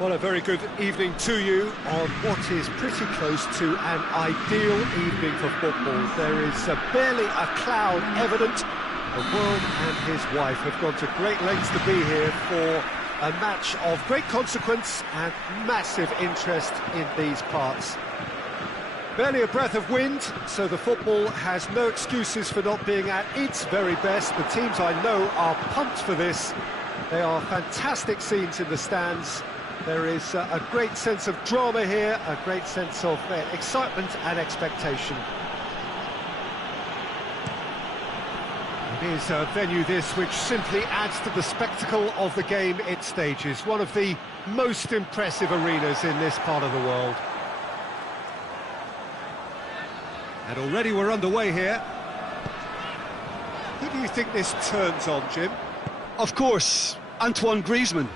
Well, a very good evening to you on what is pretty close to an ideal evening for football. There is barely a cloud evident. The world and his wife have gone to great lengths to be here for a match of great consequence and massive interest in these parts. Barely a breath of wind, so the football has no excuses for not being at its very best. The teams I know are pumped for this. They are fantastic scenes in the stands. There is a great sense of drama here, a great sense of excitement and expectation. It is a venue this which simply adds to the spectacle of the game it stages. One of the most impressive arenas in this part of the world. And already we're underway here. Who do you think this turns on, Jim? Of course, Antoine Griezmann.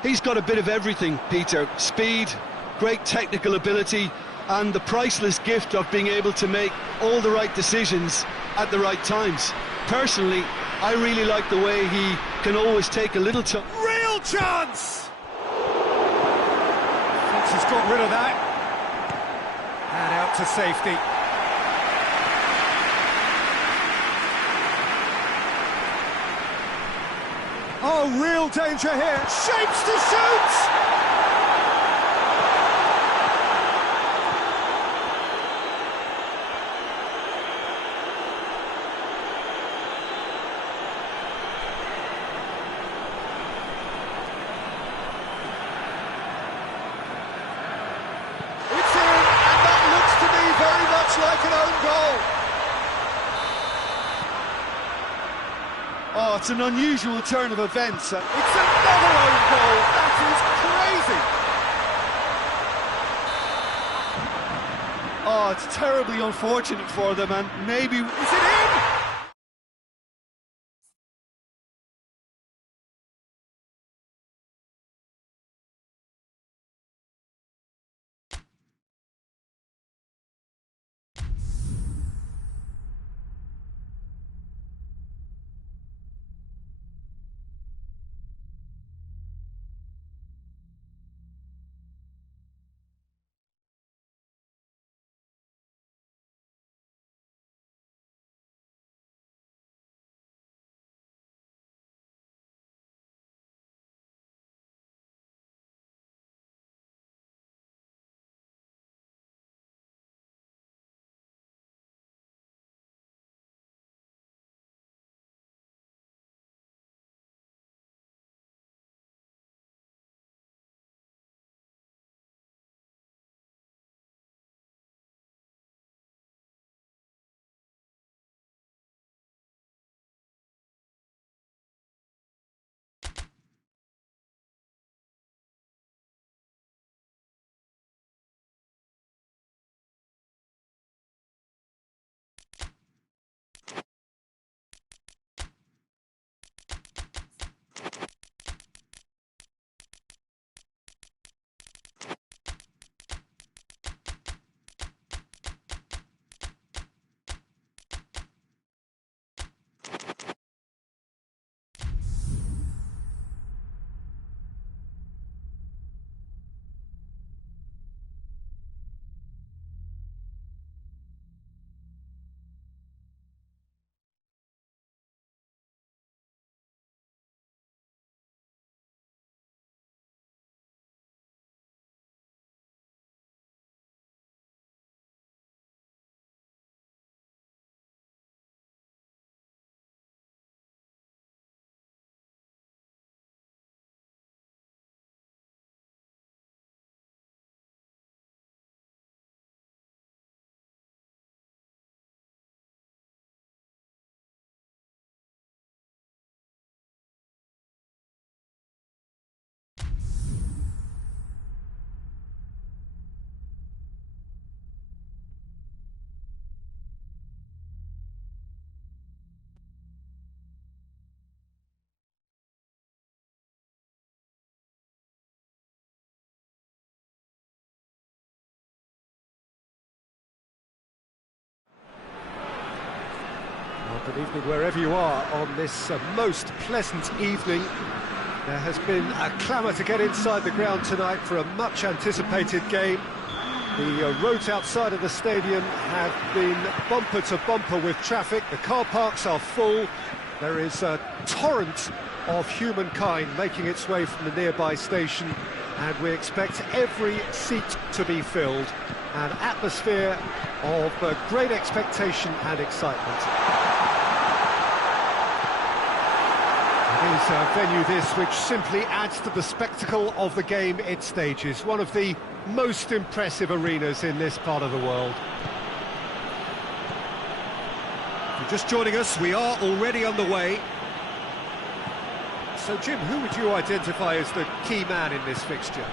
He's got a bit of everything, Peter. Speed, great technical ability, and the priceless gift of being able to make all the right decisions at the right times. Personally, I really like the way he can always take a little time. Real chance! Fox has got rid of that. And out to safety. Oh, real danger here. Shapes to shoot! It's in, and that looks to me very much like an own goal. Oh, it's an unusual turn of events. It's another own goal. That is crazy. Oh, it's terribly unfortunate for them, and maybe... Is it in? Good evening wherever you are on this most pleasant evening. There has been a clamour to get inside the ground tonight for a much-anticipated game. The roads outside of the stadium have been bumper to bumper with traffic. The car parks are full. There is a torrent of humankind making its way from the nearby station, and we expect every seat to be filled. An atmosphere of great expectation and excitement. It is a venue this which simply adds to the spectacle of the game it stages. One of the most impressive arenas in this part of the world. If you're just joining us, we are already underway. So Jim, who would you identify as the key man in this fixture?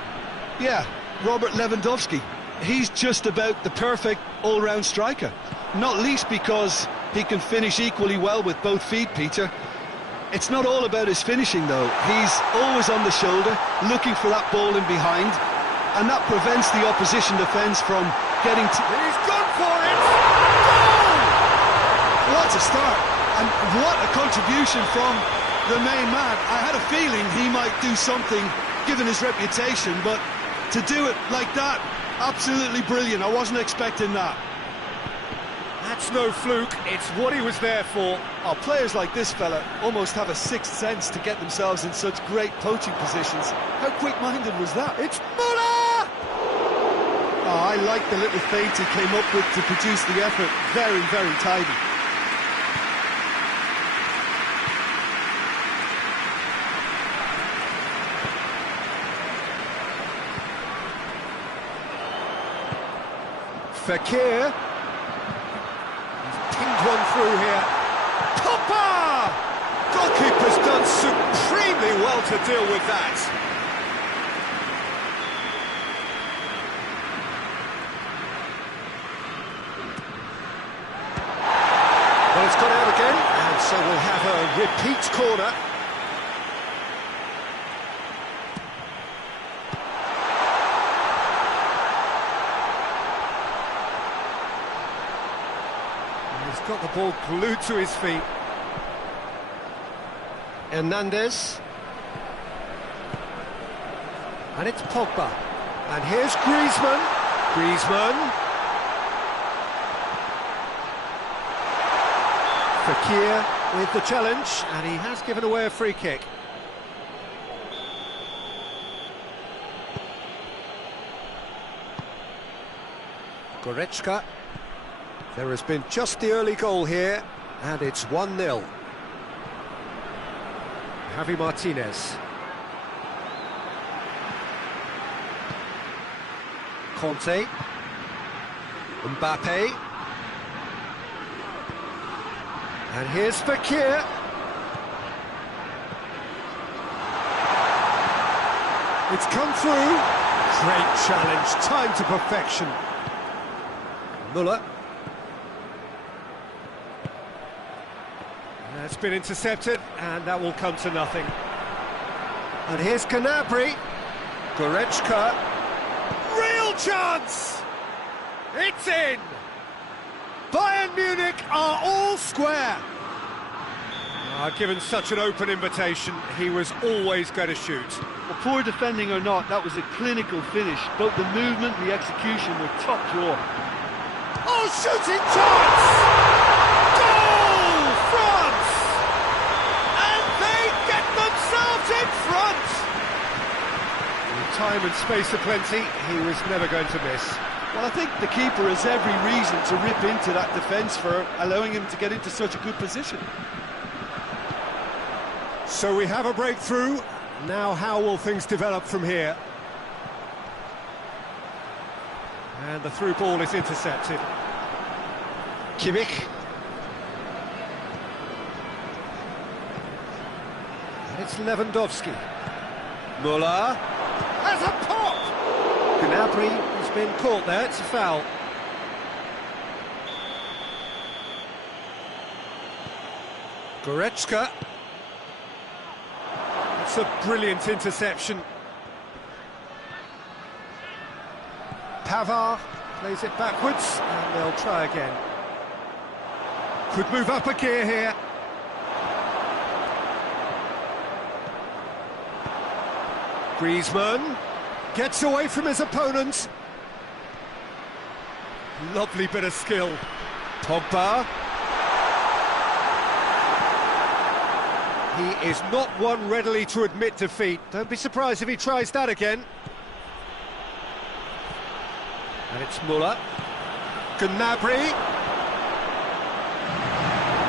Yeah, Robert Lewandowski. He's just about the perfect all-round striker. Not least because he can finish equally well with both feet, Peter. It's not all about his finishing, though. He's always on the shoulder, looking for that ball in behind, and that prevents the opposition defence from getting to... He's gone for it! Goal! What a start, and what a contribution from the main man. I had a feeling he might do something, given his reputation, but to do it like that, absolutely brilliant. I wasn't expecting that. That's no fluke, it's what he was there for. Oh, players like this fella almost have a sixth sense to get themselves in such great poaching positions. How quick-minded was that? It's Muller! Oh, I like the little feint he came up with to produce the effort. Very, very tidy. Fekir. Pinged one through here. Popper! Goalkeeper's done supremely well to deal with that. Well, it's gone out again, and so we'll have a repeat corner. He's got the ball glued to his feet. Hernandez. And it's Pogba. And here's Griezmann. Griezmann. Fekir with the challenge, and he has given away a free kick. Goretzka. There has been just the early goal here, and it's 1-0. Javi Martinez. Conte. Mbappe. And here's Fekir. It's come through. Great challenge, time to perfection. Muller. That's been intercepted, and that will come to nothing. And here's Gnabry. Goretzka. Real chance! It's in! Bayern Munich are all square. Given such an open invitation, he was always going to shoot. Well, poor defending or not, that was a clinical finish. Both the movement and the execution were top draw. Oh, shooting chance! Goal, France! And they get themselves in front! With time and space aplenty, he was never going to miss. Well, I think the keeper has every reason to rip into that defence for allowing him to get into such a good position. So we have a breakthrough. Now how will things develop from here? And the through ball is intercepted. Kimmich. And it's Lewandowski. Muller has a pop! Gnabry has been caught there, it's a foul. Goretzka. It's a brilliant interception. Pavard plays it backwards, and they'll try again. Could move up a gear here. Griezmann gets away from his opponent. Lovely bit of skill. Pogba. He is not one readily to admit defeat. Don't be surprised if he tries that again. And it's Muller. Gnabry.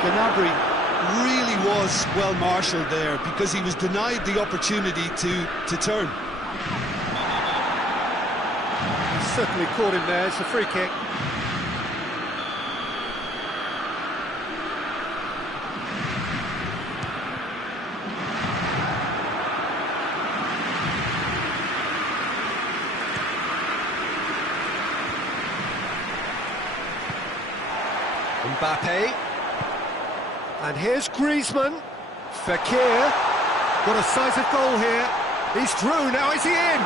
Gnabry really was well marshalled there because he was denied the opportunity to turn. He's certainly caught him there. It's a free kick. Mbappe. And here's Griezmann. Fekir. Got a decisive goal here. He's through, now is he in?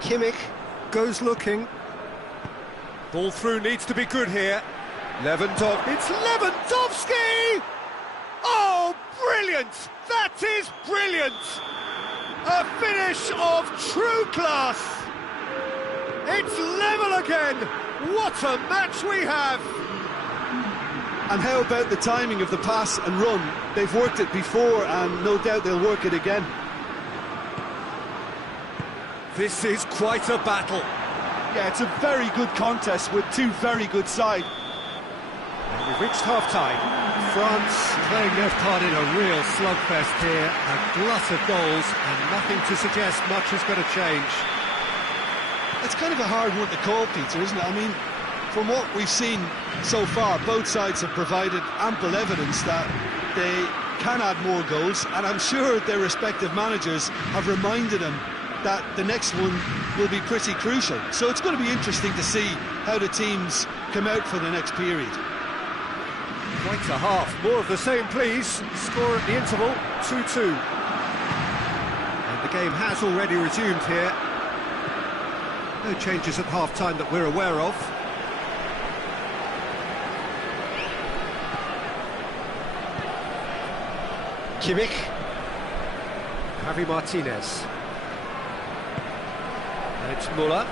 Kimmich goes looking. Ball through needs to be good here. Lewandowski. It's Lewandowski! Oh, brilliant! That is brilliant! A finish of true class! It's level again! What a match we have! And how about the timing of the pass and run? They've worked it before and no doubt they'll work it again. This is quite a battle. Yeah, it's a very good contest with two very good sides. And we've reached half-time. France playing their part in a real slugfest here. A glut of goals and nothing to suggest much is going to change. It's kind of a hard one to call, Peter, isn't it? I mean, from what we've seen so far, both sides have provided ample evidence that they can add more goals, and I'm sure their respective managers have reminded them that the next one will be pretty crucial. So it's going to be interesting to see how the teams come out for the next period. Quite a half. More of the same, please. Score at the interval, 2-2. And the game has already resumed here. No changes at half-time that we're aware of. Kimmich. Javi Martinez. And it's Muller.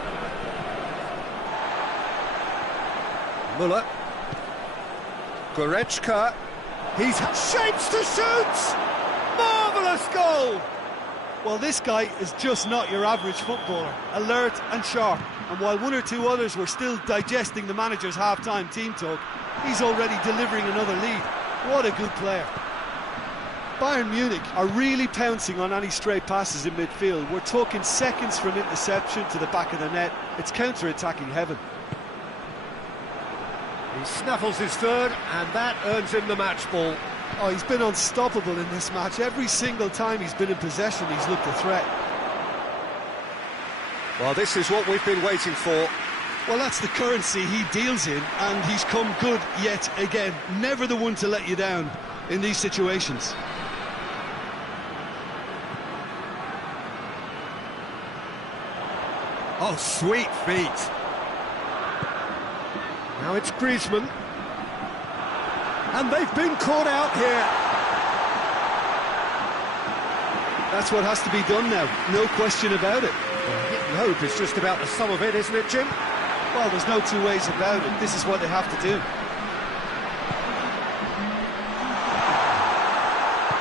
Muller. Goretzka. He's shapes to shoot! Marvellous goal! Well, this guy is just not your average footballer. Alert and sharp. And while one or two others were still digesting the manager's half-time team talk, he's already delivering another lead. What a good player. Bayern Munich are really pouncing on any stray passes in midfield. We're talking seconds from interception to the back of the net. It's counter-attacking heaven. He snaffles his third, and that earns him the match ball. Oh, he's been unstoppable in this match. Every single time he's been in possession, he's looked a threat. Well, this is what we've been waiting for. Well, that's the currency he deals in, and he's come good yet again. Never the one to let you down in these situations. Oh, sweet feet. Now it's Griezmann. And they've been caught out here. That's what has to be done now, no question about it. Well, hit and hope is just about the sum of it, isn't it, Jim? Well, there's no two ways about it. This is what they have to do.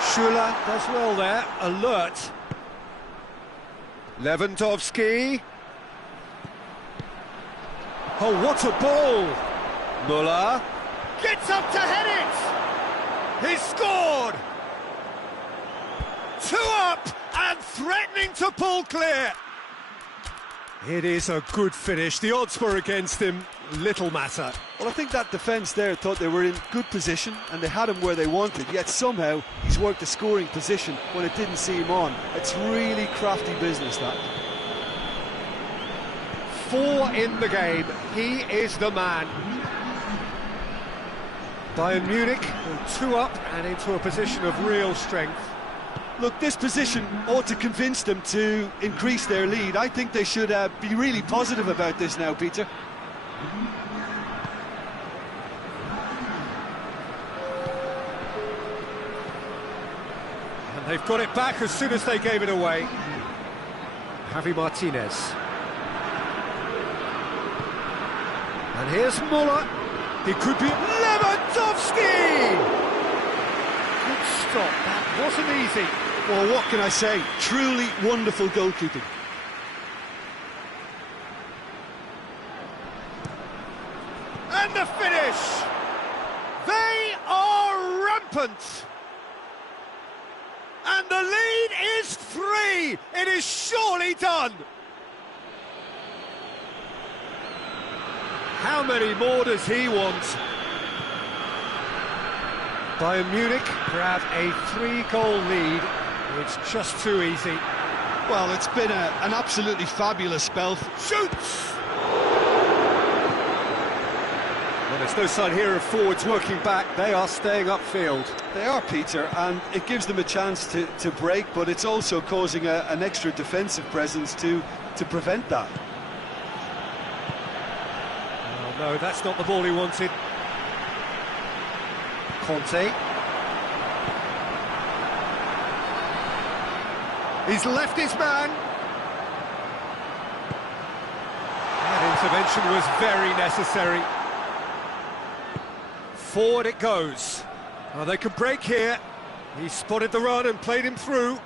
Schüller does well there, alert. Lewandowski. Oh, what a ball! Muller gets up to head it! He's scored! 2 up and threatening to pull clear! It is a good finish. The odds were against him. Little matter. Well, I think that defence there thought they were in good position and they had him where they wanted, yet somehow he's worked a scoring position when it didn't see him on. It's really crafty business, that. 4 in the game. He is the man. Bayern Munich go 2 up and into a position of real strength. Look, this position ought to convince them to increase their lead. I think they should be really positive about this now, Peter. And And they've got it back as soon as they gave it away. Javi Martinez. And here's Muller. He could be Lewandowski! Good stop, that wasn't easy. Well, what can I say? Truly wonderful goalkeeping. And the finish! They are rampant! And the lead is 3! It is surely done! How many more does he want? Bayern Munich grab a 3-goal lead. It's just too easy. Well, it's been an absolutely fabulous spell. Shoots! Well, there's no sign here of forwards working back. They are staying upfield. They are, Peter, and it gives them a chance to break, but it's also causing an extra defensive presence to prevent that. Oh, no, that's not the ball he wanted. Conte. He's left his man. That intervention was very necessary. Forward it goes. Oh, they can break here. He spotted the run and played him through.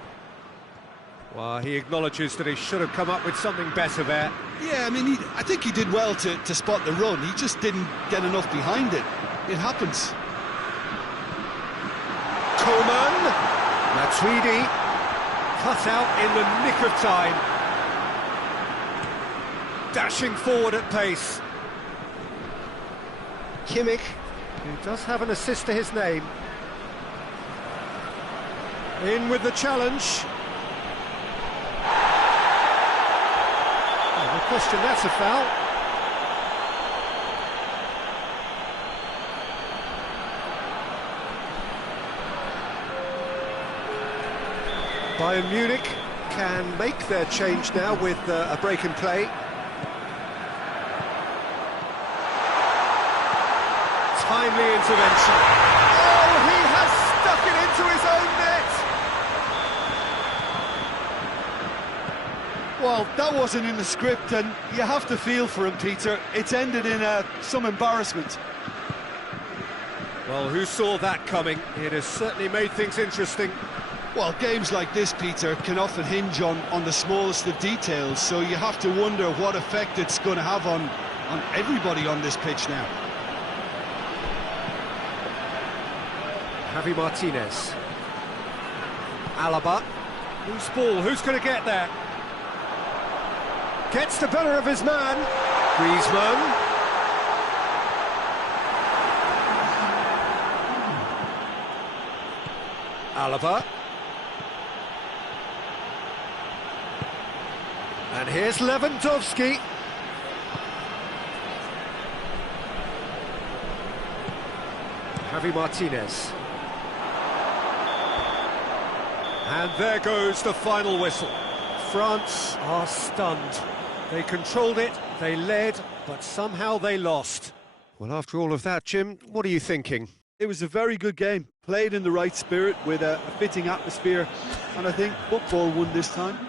Well, he acknowledges that he should have come up with something better there. Yeah, I mean, I think he did well to spot the run. He just didn't get enough behind it. It happens. Coman. Matuidi. Cut out in the nick of time. Dashing forward at pace. Kimmich, who does have an assist to his name. In with the challenge. No question, that's a foul. Bayern Munich can make their change now with a break in play. Timely intervention. Oh, he has stuck it into his own net! Well, that wasn't in the script, and you have to feel for him, Peter. It's ended in some embarrassment. Well, who saw that coming? It has certainly made things interesting. Well, games like this, Peter, can often hinge on the smallest of details, so you have to wonder what effect it's going to have on everybody on this pitch now. Javi Martinez. Alaba. Loose ball, who's going to get there? Gets the better of his man. Griezmann. Alaba. And here's Lewandowski. Javi Martinez. And there goes the final whistle. France are stunned. They controlled it, they led, but somehow they lost. Well, after all of that, Jim, what are you thinking? It was a very good game, played in the right spirit with a fitting atmosphere, and I think football won this time.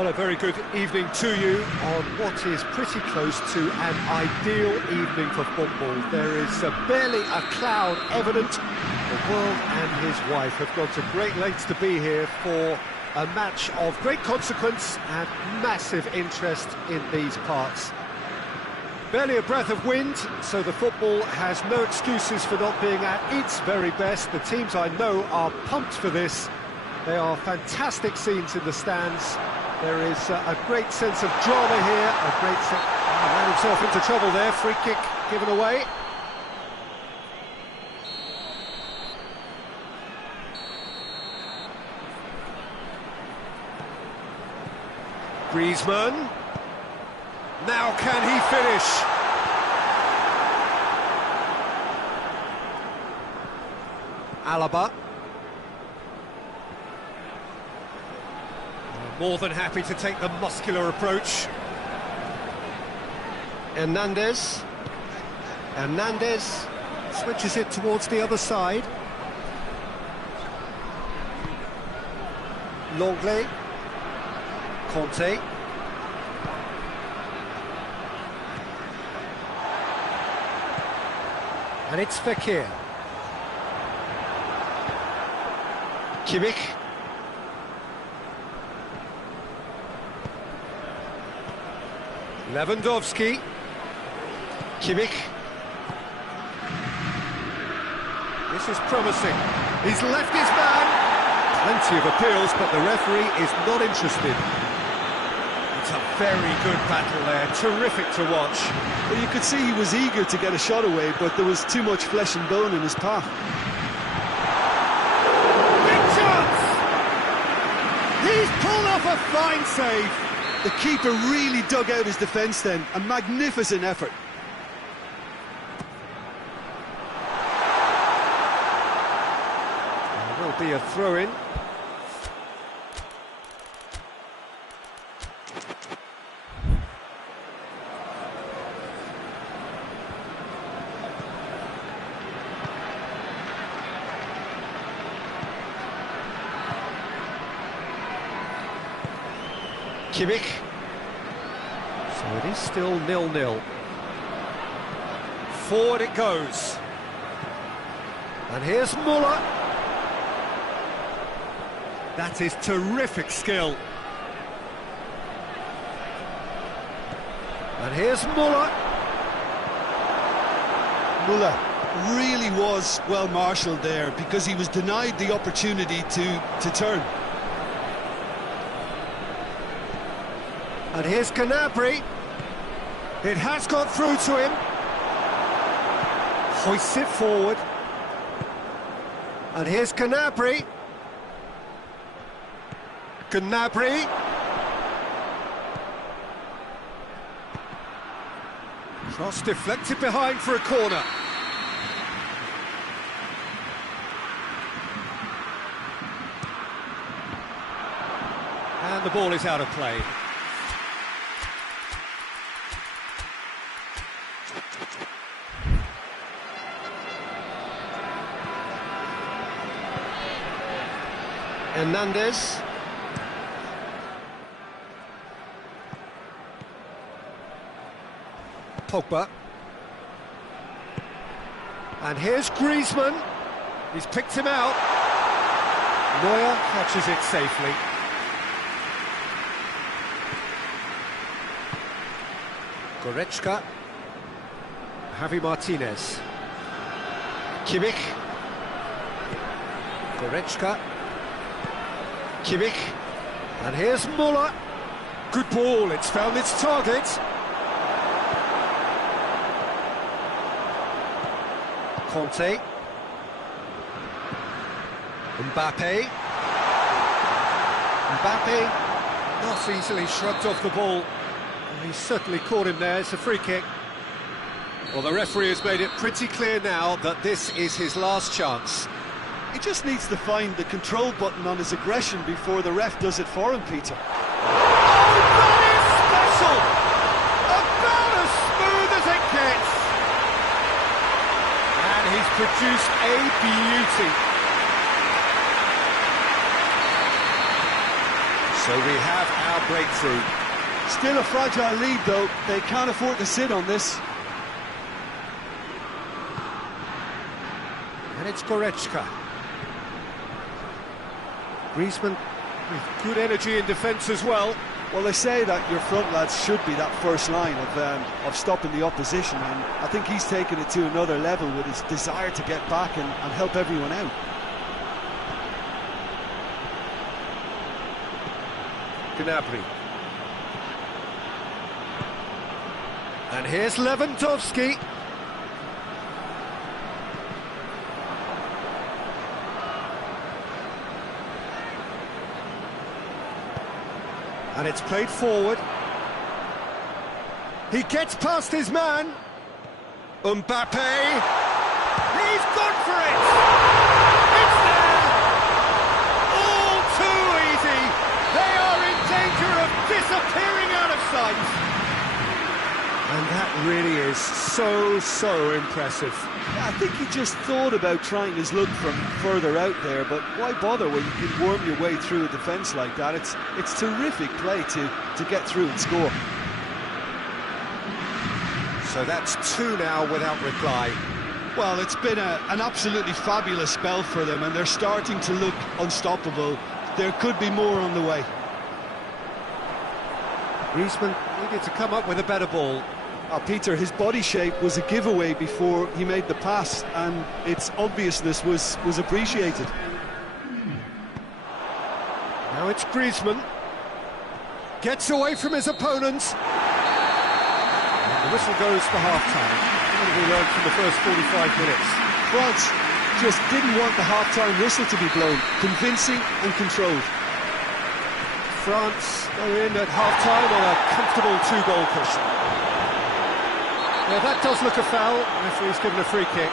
Well, a very good evening to you on what is pretty close to an ideal evening for football. There is barely a cloud evident. The world and his wife have gone to great lengths to be here for a match of great consequence and massive interest in these parts. Barely a breath of wind, so the football has no excuses for not being at its very best. The teams I know are pumped for this. They are fantastic scenes in the stands. There is a great sense of drama here, a great sense... ran himself into trouble there, free kick given away. Griezmann. Now can he finish? Alaba. More than happy to take the muscular approach. Hernandez switches it towards the other side. Longley. Conte. And it's Fekir. Kimmich. Lewandowski. Kimmich. This is promising. He's left his man. Plenty of appeals, but the referee is not interested. It's a very good battle there, terrific to watch. Well, you could see he was eager to get a shot away, but there was too much flesh and bone in his path. Big chance! He's pulled off a fine save. The keeper really dug out his defence then, a magnificent effort. There will be a throw-in. Kimmich. So it is still 0-0. Forward it goes. And here's Muller. That is terrific skill. And here's Muller. Muller really was well marshalled there because he was denied the opportunity to turn. And here's Gnabry. It has got through to him. Hoists it forward. And here's Gnabry. Gnabry. Cross deflected behind for a corner. And the ball is out of play. Hernandez. Pogba. And here's Griezmann. He's picked him out. Neuer catches it safely. Goretzka. Javi Martinez. Kimmich. Goretzka. Kimmich. And here's Muller. Good ball, it's found its target. Conte. Mbappe. Not easily shrugged off the ball. He certainly caught him there, it's a free kick. Well, the referee has made it pretty clear now that this is his last chance. He just needs to find the control button on his aggression before the ref does it for him, Peter. Oh, that is special! About as smooth as it gets! And he's produced a beauty. So we have our breakthrough. Still a fragile lead, though. They can't afford to sit on this. And it's Goretzka. Griezmann with good energy in defence as well. Well, they say that your front lads should be that first line of stopping the opposition, and I think he's taken it to another level with his desire to get back and help everyone out. Gnabry. And here's Lewandowski. And it's played forward. He gets past his man. Mbappe. He's gone for it. It's there. All too easy. They are in danger of disappearing out of sight. And that really is so impressive. Yeah, I think he just thought about trying his luck from further out there, but why bother when you can worm your way through a defence like that? It's terrific play to get through and score. So that's 2 now without reply. Well, it's been an absolutely fabulous spell for them, and they're starting to look unstoppable. There could be more on the way. Griezmann needed to come up with a better ball. Peter, his body shape was a giveaway before he made the pass, and its obviousness was appreciated. Now it's Griezmann. Gets away from his opponents. And the whistle goes for half-time. What have we learned from the first 45 minutes? France just didn't want the half-time whistle to be blown. Convincing and controlled. France go in at half-time on a comfortable 2-goal cushion. Yeah, that does look a foul. The referee's given a free kick.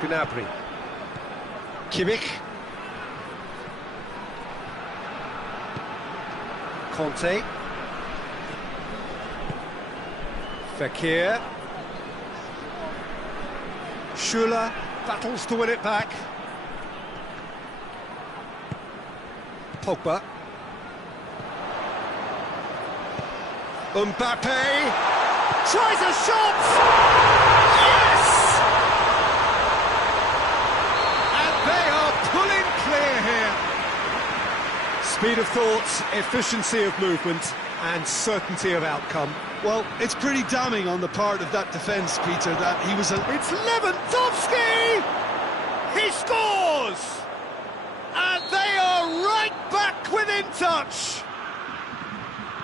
Gnabry. Kimmich. Conte. Fekir. Schuller battles to win it back. Pogba. Mbappe tries a shot! Yes! And they are pulling clear here. Speed of thought, efficiency of movement, and certainty of outcome. Well, it's pretty damning on the part of that defence, Peter, that he was It's Lewandowski! He scores! And they are right back within touch!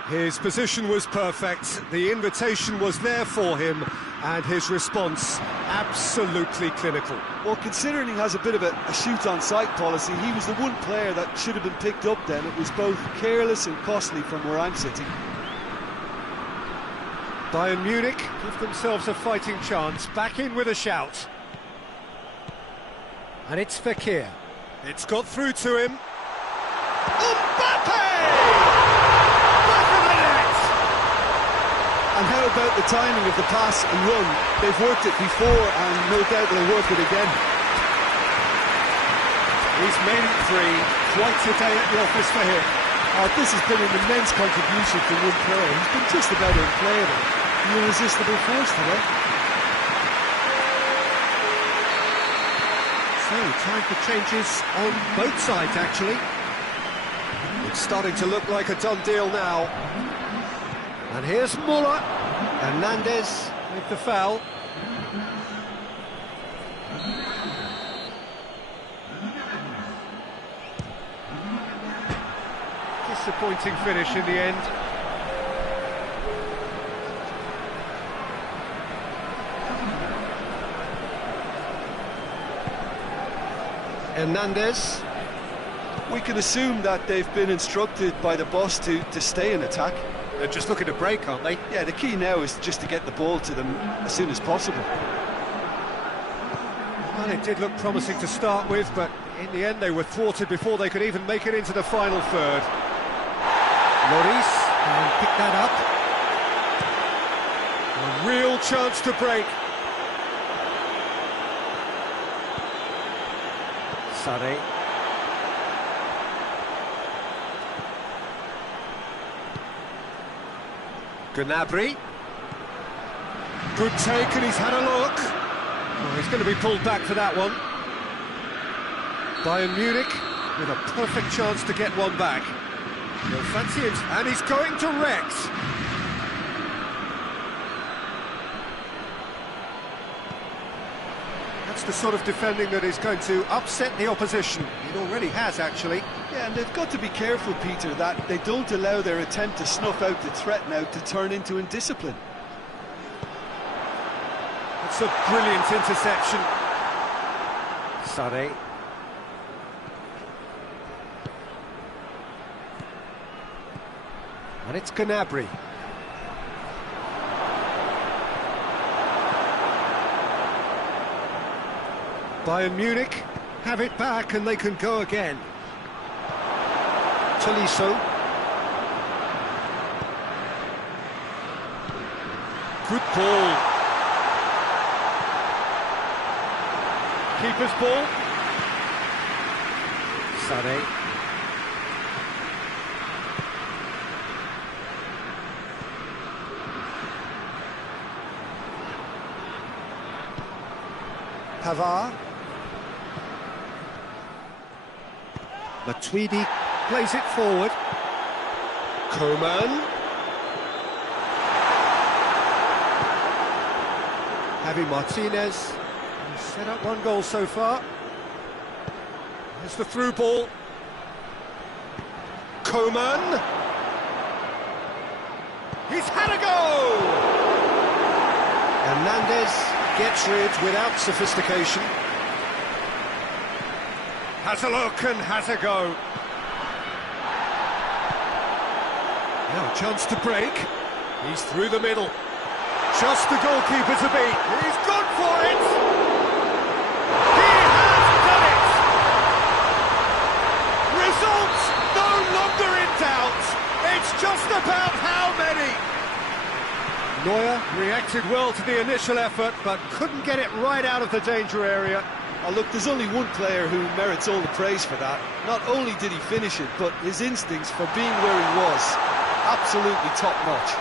His position was perfect, the invitation was there for him, and his response absolutely clinical. Well, considering he has a bit of a shoot-on-sight policy, he was the one player that should have been picked up then. It was both careless and costly from where I'm sitting. Bayern Munich give themselves a fighting chance, back in with a shout. And it's Fekir. It's got through to him. Mbappe! Back of the net! And how about the timing of the pass and run? They've worked it before, and no doubt they'll work it again. He's made it 3. Quite a day at the office for him. This has been an immense contribution from one player. He's been just about unplayable. The irresistible force today. So, time for changes on both sides, actually. It's starting to look like a done deal now. And here's Muller. Hernandez with the foul. Disappointing finish in the end. Hernandez. We can assume that they've been instructed by the boss to stay in attack. They're just looking to break, aren't they? Yeah, the key now is just to get the ball to them as soon as possible. Well, it did look promising to start with, but in the end they were thwarted before they could even make it into the final third. Lloris can pick that up. A real chance to break. Sane. Gnabry. Good take, and he's had a look. Oh, he's going to be pulled back for that one. Bayern Munich with a perfect chance to get one back. He'll fancy it, and he's going to Rex. That's the sort of defending that is going to upset the opposition. It already has, actually. Yeah, and they've got to be careful, Peter, that they don't allow their attempt to snuff out the threat now to turn into indiscipline. It's a brilliant interception. Sane. And it's Gnabry. Bayern Munich have it back and they can go again. Tolisso. Good ball. Keeper's ball. Sane. Pavard. Matuidi plays it forward. Coman. Javi Martinez. He's set up one goal so far. Here's the through ball. Coman. He's had a go! Hernandez gets rid without sophistication. Has a look and has a go. Now a chance to break. He's through the middle. Just the goalkeeper to beat. He's gone for it! He has done it! Results no longer in doubt. It's just about how many. Neuer reacted well to the initial effort, but couldn't get it right out of the danger area. Oh, look, there's only one player who merits all the praise for that. Not only did he finish it, but his instincts for being where he was, absolutely top-notch.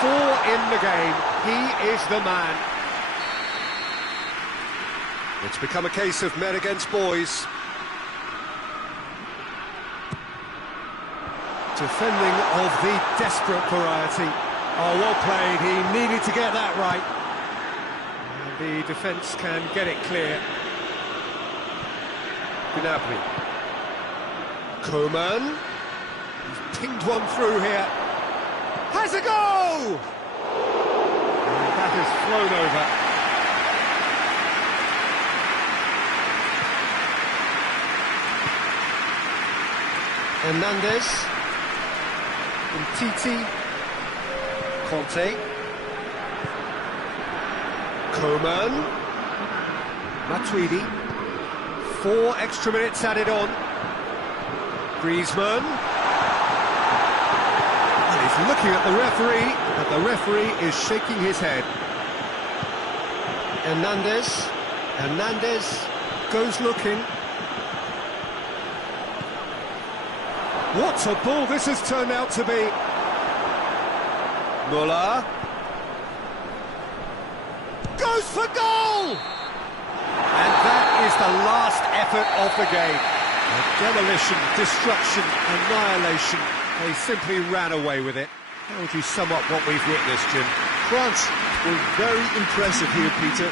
4 in the game, he is the man. It's become a case of men against boys. Defending of the desperate variety. Oh, well played, he needed to get that right. And the defence can get it clear. Gnabry. Coman. He's pinged one through here. Has a go! And that is flown over. Hernandez. Titi, Conte, Coman, Matuidi, 4 extra minutes added on. Griezmann, and he's looking at the referee, but the referee is shaking his head. Hernandez goes looking. What a ball this has turned out to be. Muller. Goes for goal! And that is the last effort of the game. Demolition, destruction, annihilation. They simply ran away with it. How would you sum up what we've witnessed, Jim? France were very impressive here, Peter.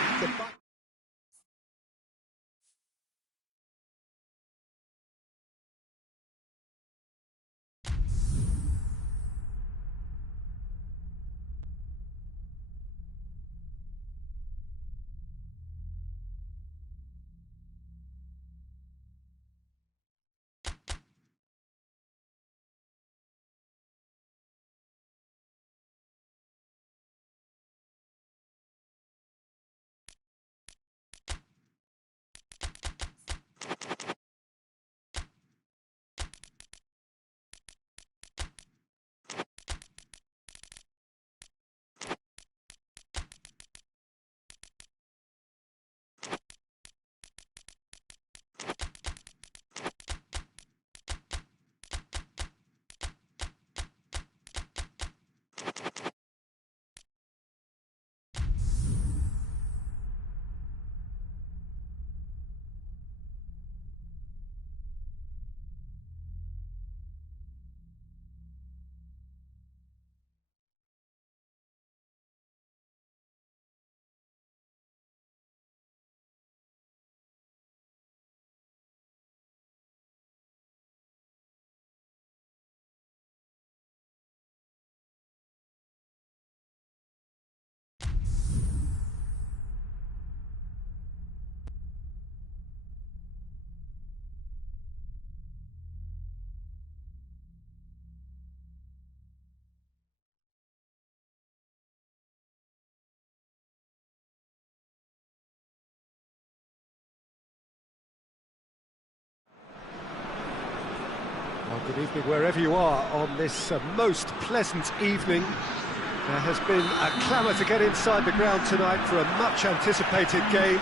Good evening wherever you are on this most pleasant evening. There has been a clamour to get inside the ground tonight for a much-anticipated game.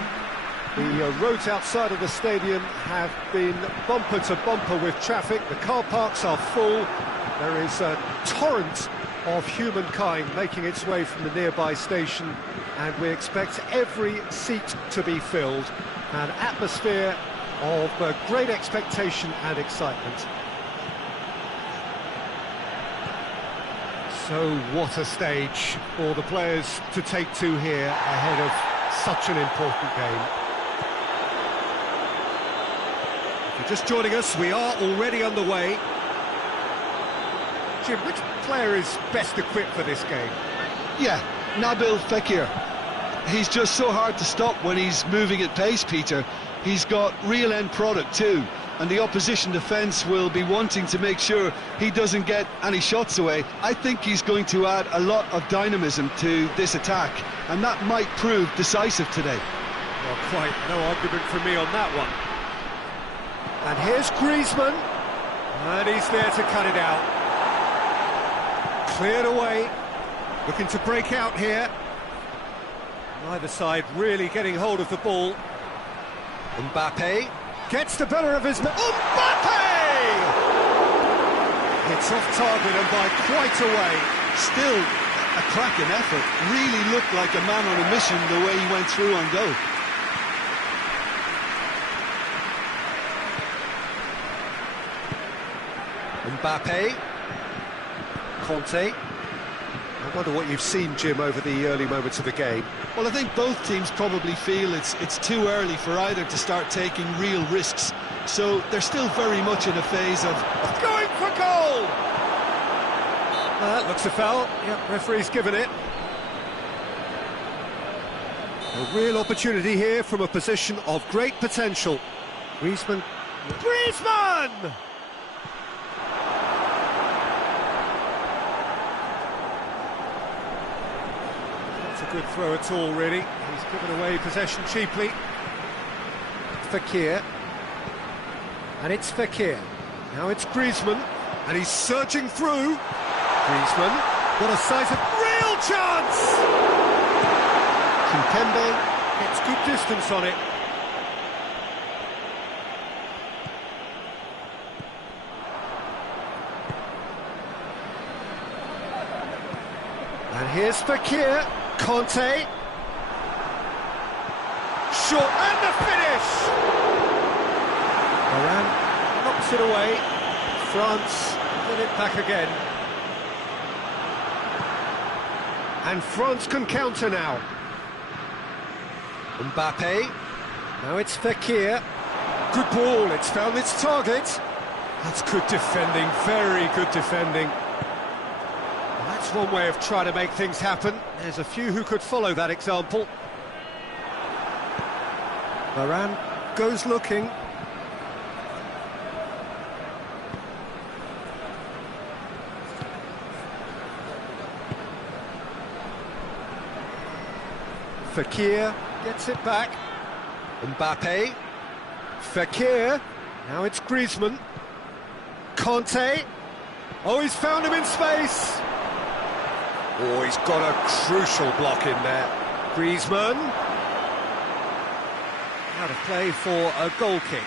The roads outside of the stadium have been bumper to bumper with traffic. The car parks are full. There is a torrent of humankind making its way from the nearby station, and we expect every seat to be filled. An atmosphere of great expectation and excitement. So what a stage for the players to take to here ahead of such an important game. If you're just joining us, we are already underway. Jim, which player is best equipped for this game? Yeah, Nabil Fekir. He's just so hard to stop when he's moving at pace, Peter. He's got real end product too, and the opposition defence will be wanting to make sure he doesn't get any shots away. I think he's going to add a lot of dynamism to this attack, and that might prove decisive today. Well, quite no argument from me on that one. And here's Griezmann, and he's there to cut it out. Cleared away, looking to break out here. Neither side really getting hold of the ball. Mbappe gets the better of his... Mbappe! It's off target and by quite a way. Still a cracking effort. Really looked like a man on a mission the way he went through on goal. Mbappe. Conte. I wonder what you've seen, Jim, over the early moments of the game. Well, I think both teams probably feel it's too early for either to start taking real risks. So they're still very much in a phase of going for goal! That looks a foul. Yep, referee's given it. A real opportunity here from a position of great potential. Griezmann! Not a good throw at all, really. He's given away possession cheaply. Fekir. And it's Fekir. Now it's Griezmann. And he's surging through. Griezmann. What a size of real chance! Kimpembe gets good distance on it. And here's Fekir. Conte. Short, and the finish! Varane knocks it away. France get it back again. And France can counter now. Mbappe. Now it's Fekir. Good ball, it's found its target. That's good defending, very good defending. That's one way of trying to make things happen. There's a few who could follow that example. Varane goes looking. Fekir gets it back. Mbappe. Fekir. Now it's Griezmann. Conte. Oh, he's found him in space. Oh, he's got a crucial block in there. Griezmann. Out of play for a goal kick.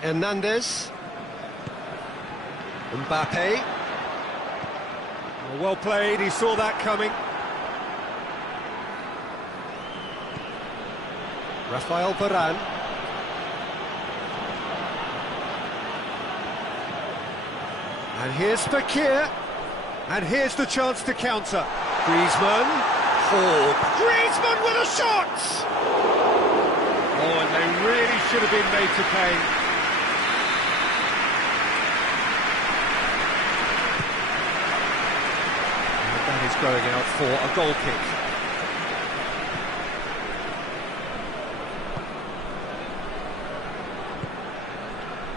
Hernandez. Mbappe. Well played, he saw that coming. Rafael Varane. And here's Fekir. And here's the chance to counter. Griezmann. Oh, Griezmann with a shot! Oh, and they really should have been made to pay. Is going out for a goal kick.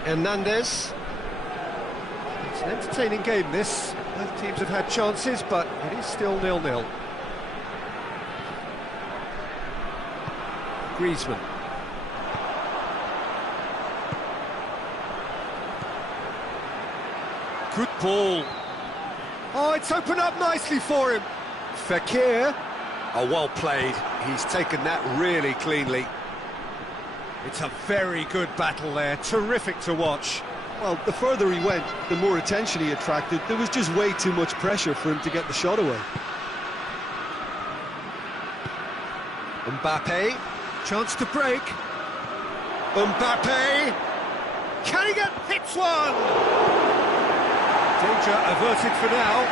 Hernandez. It's an entertaining game, this. Both teams have had chances, but it is still 0-0. Griezmann. Good ball. Oh, it's opened up nicely for him. Fekir. Oh, well played. He's taken that really cleanly. It's a very good battle there. Terrific to watch. Well, the further he went, the more attention he attracted. There was just way too much pressure for him to get the shot away. Mbappe. Chance to break. Mbappe. Can he get hits one? Danger averted for now.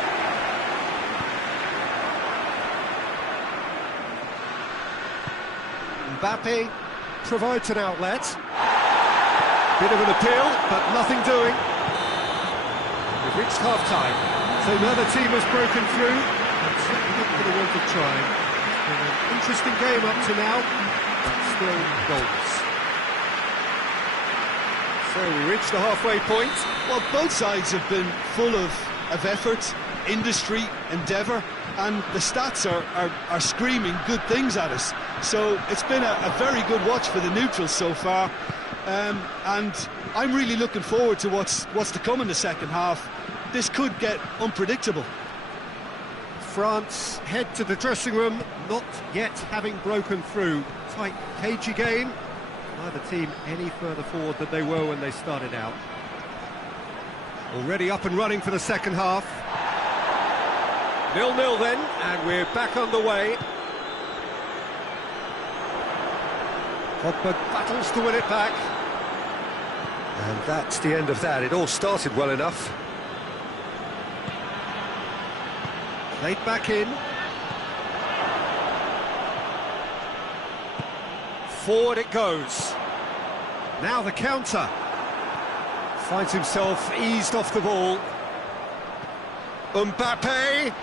Mbappe provides an outlet. Bit of an appeal, but nothing doing. We've reached half-time, so now the team has broken through, and certainly not for the want of trying. It's been an interesting game up to now, but still goals. So we reached the halfway point. Well, both sides have been full of effort, industry, endeavour, and the stats are screaming good things at us. So it's been a very good watch for the neutrals so far, and I'm really looking forward to what's to come in the second half. This could get unpredictable. France head to the dressing room, not yet having broken through. Tight, cagey game. Neither team any further forward than they were when they started out. Already up and running for the second half. 0-0 then, and we're back underway. Pogba battles to win it back. And that's the end of that. It all started well enough. Played back in. Forward it goes. Now the counter. Finds himself eased off the ball. Mbappe.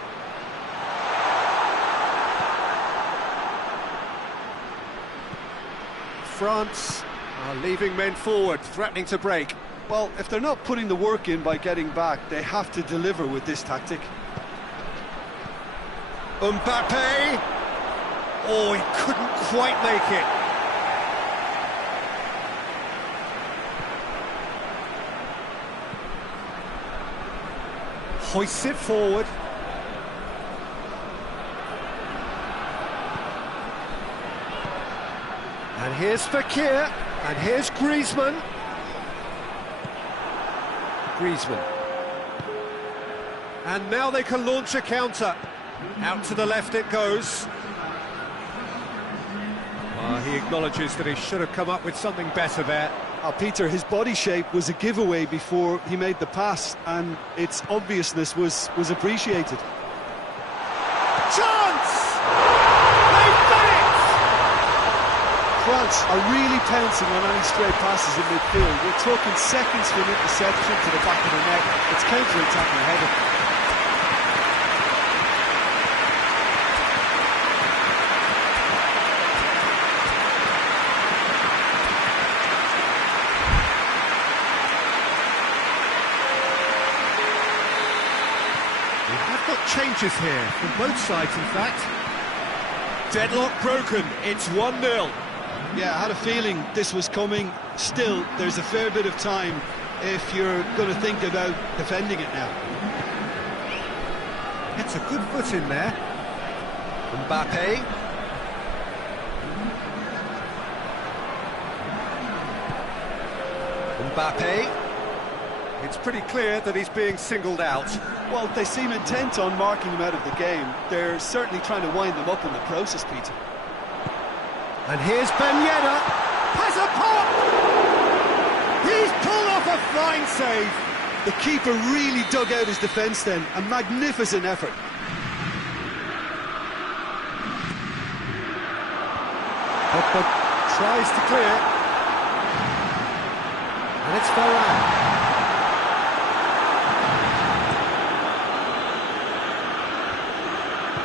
France are leaving men forward, threatening to break. Well, if they're not putting the work in by getting back, they have to deliver with this tactic. Mbappe! Oh, he couldn't quite make it. Hoists it forward. And here's Fekir, and here's Griezmann. Griezmann. And now they can launch a counter. Out to the left it goes. He acknowledges that he should have come up with something better there. Peter, his body shape was a giveaway before he made the pass, and its obviousness was appreciated. Chance! They've done it! France are really pouncing on any stray passes in midfield. We're talking seconds from interception to the back of the net. It's counter-attacking heaven. Changes here from both sides, in fact. Deadlock broken, it's 1-0. Yeah, I had a feeling this was coming. Still, there's a fair bit of time if you're going to think about defending it now. Gets a good foot in there. Mbappe. Mbappe. It's pretty clear that he's being singled out. Well, they seem intent on marking him out of the game. They're certainly trying to wind them up in the process, Peter. And here's Ben Yedder. Has a pop! He's pulled off a fine save. The keeper really dug out his defence then. A magnificent effort. Pogba tries to clear. And it's Varane.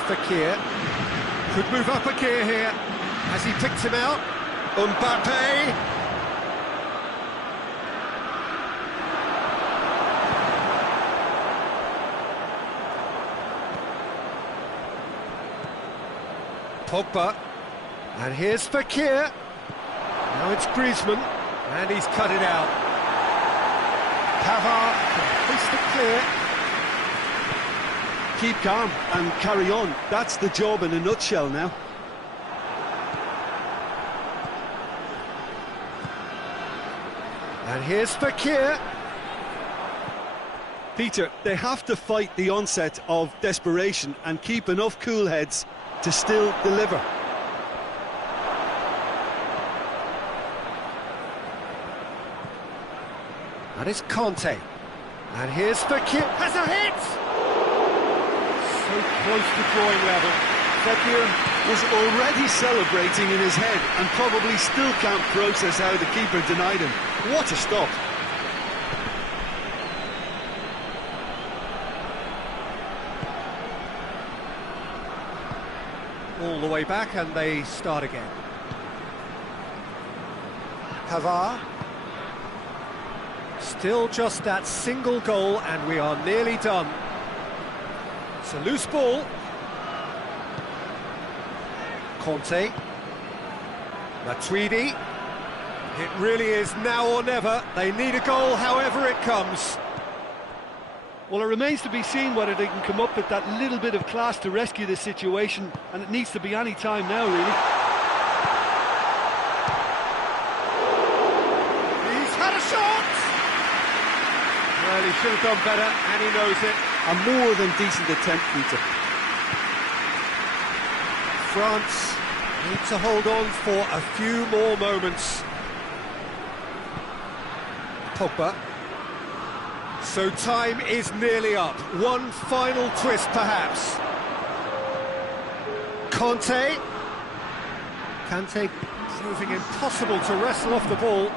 Fekir could move up a gear here. Has he picked him out? Mbappe. Pogba. And here's Fekir. Now it's Griezmann. And he's cut it out. Pavard. Hoist it clear. Keep calm and carry on. That's the job in a nutshell now. And here's Fakir. Peter, they have to fight the onset of desperation and keep enough cool heads to still deliver. And it's Conte. And here's Fakir. Has a hit! So close to drawing level. Fakir was already celebrating in his head and probably still can't process how the keeper denied him. What a stop. all the way back, and they start again. Pavard. Still just that single goal, and we are nearly done. It's a loose ball. Conte. Matuidi. It really is now or never. They need a goal, however it comes. Well, it remains to be seen whether they can come up with that little bit of class to rescue this situation, and it needs to be any time now, really. He's had a shot! Well, he should have done better, and he knows it. A more than decent attempt, Peter. France need to hold on for a few more moments. Pogba. So time is nearly up. One final twist, perhaps. Conte. Kante proving impossible to wrestle off the ball.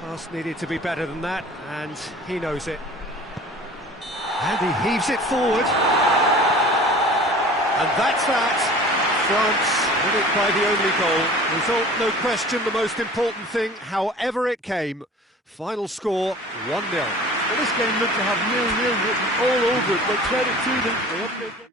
Pass needed to be better than that, and he knows it. And he heaves it forward. And that's that. France win it by the only goal. Result, no question, the most important thing, however it came. Final score, 1-0. Well, this game looked to have 0-0 written all over it, but credit to them. They up their...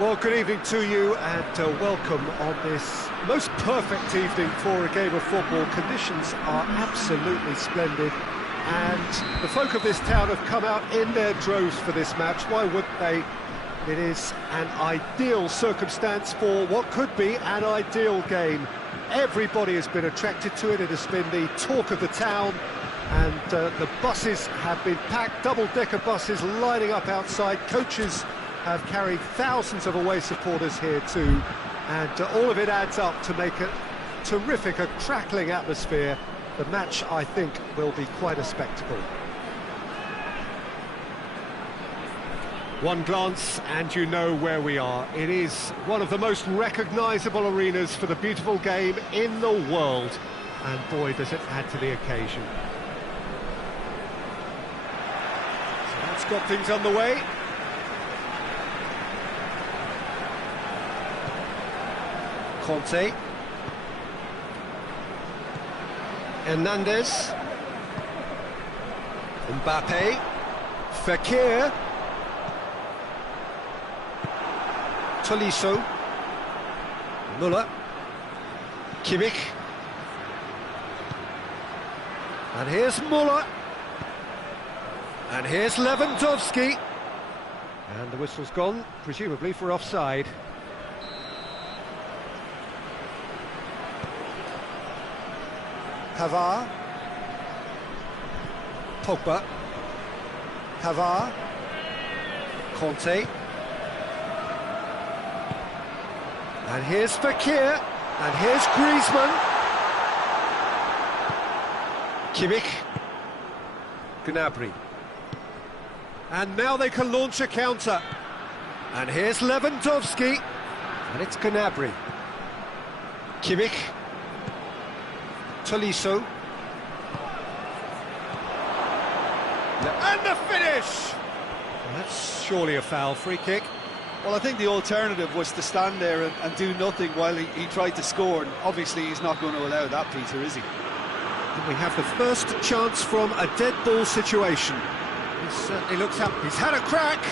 Well, good evening to you and welcome on this most perfect evening for a game of football. Conditions are absolutely splendid and the folk of this town have come out in their droves for this match. Why wouldn't they? It is an ideal circumstance for what could be an ideal game. Everybody has been attracted to it. It has been the talk of the town, and the buses have been packed, double-decker buses lining up outside. Coaches have carried thousands of away supporters here too, and all of it adds up to make a terrific, a crackling atmosphere. The match, I think, will be quite a spectacle. One glance and you know where we are. It is one of the most recognisable arenas for the beautiful game in the world, and boy does it add to the occasion. So that's got things underway. Conte, Hernandez, Mbappe, Fekir, Tolisso, Müller, Kimmich, and here's Müller, and here's Lewandowski, and the whistle's gone, presumably for offside. Pavard, Pogba, Pavard, Conte, and here's Fekir, and here's Griezmann, Kimmich, Gnabry, and now they can launch a counter, and here's Lewandowski, and it's Gnabry, Kimmich, Tolisso, and the finish! That's surely a foul, free kick. Well, I think the alternative was to stand there and do nothing while he tried to score, and obviously he's not going to allow that, Peter, is he? And we have the first chance from a dead ball situation. He certainly looks up, he's had a crack!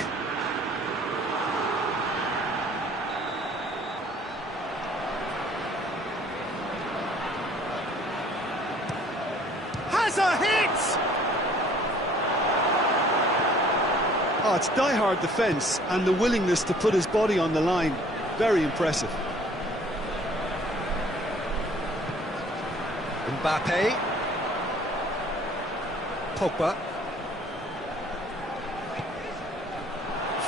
Has a hit! Oh, it's die-hard defence and the willingness to put his body on the line. Very impressive. Mbappe, Pogba,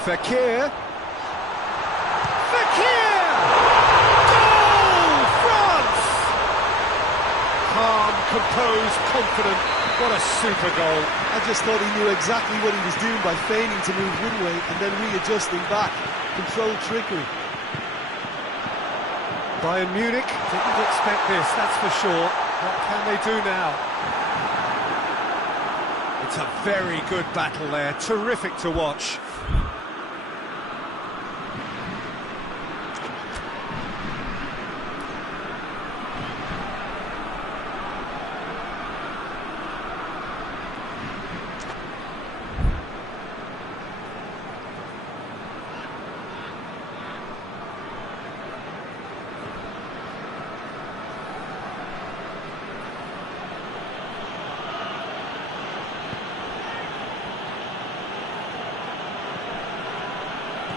Fekir, Fekir! Goal! France! Calm, composed, confident. What a super goal. I just thought he knew exactly what he was doing by feigning to move one way and then readjusting back. Controlled trickery. Bayern Munich didn't expect this, that's for sure. What can they do now? It's a very good battle there, terrific to watch.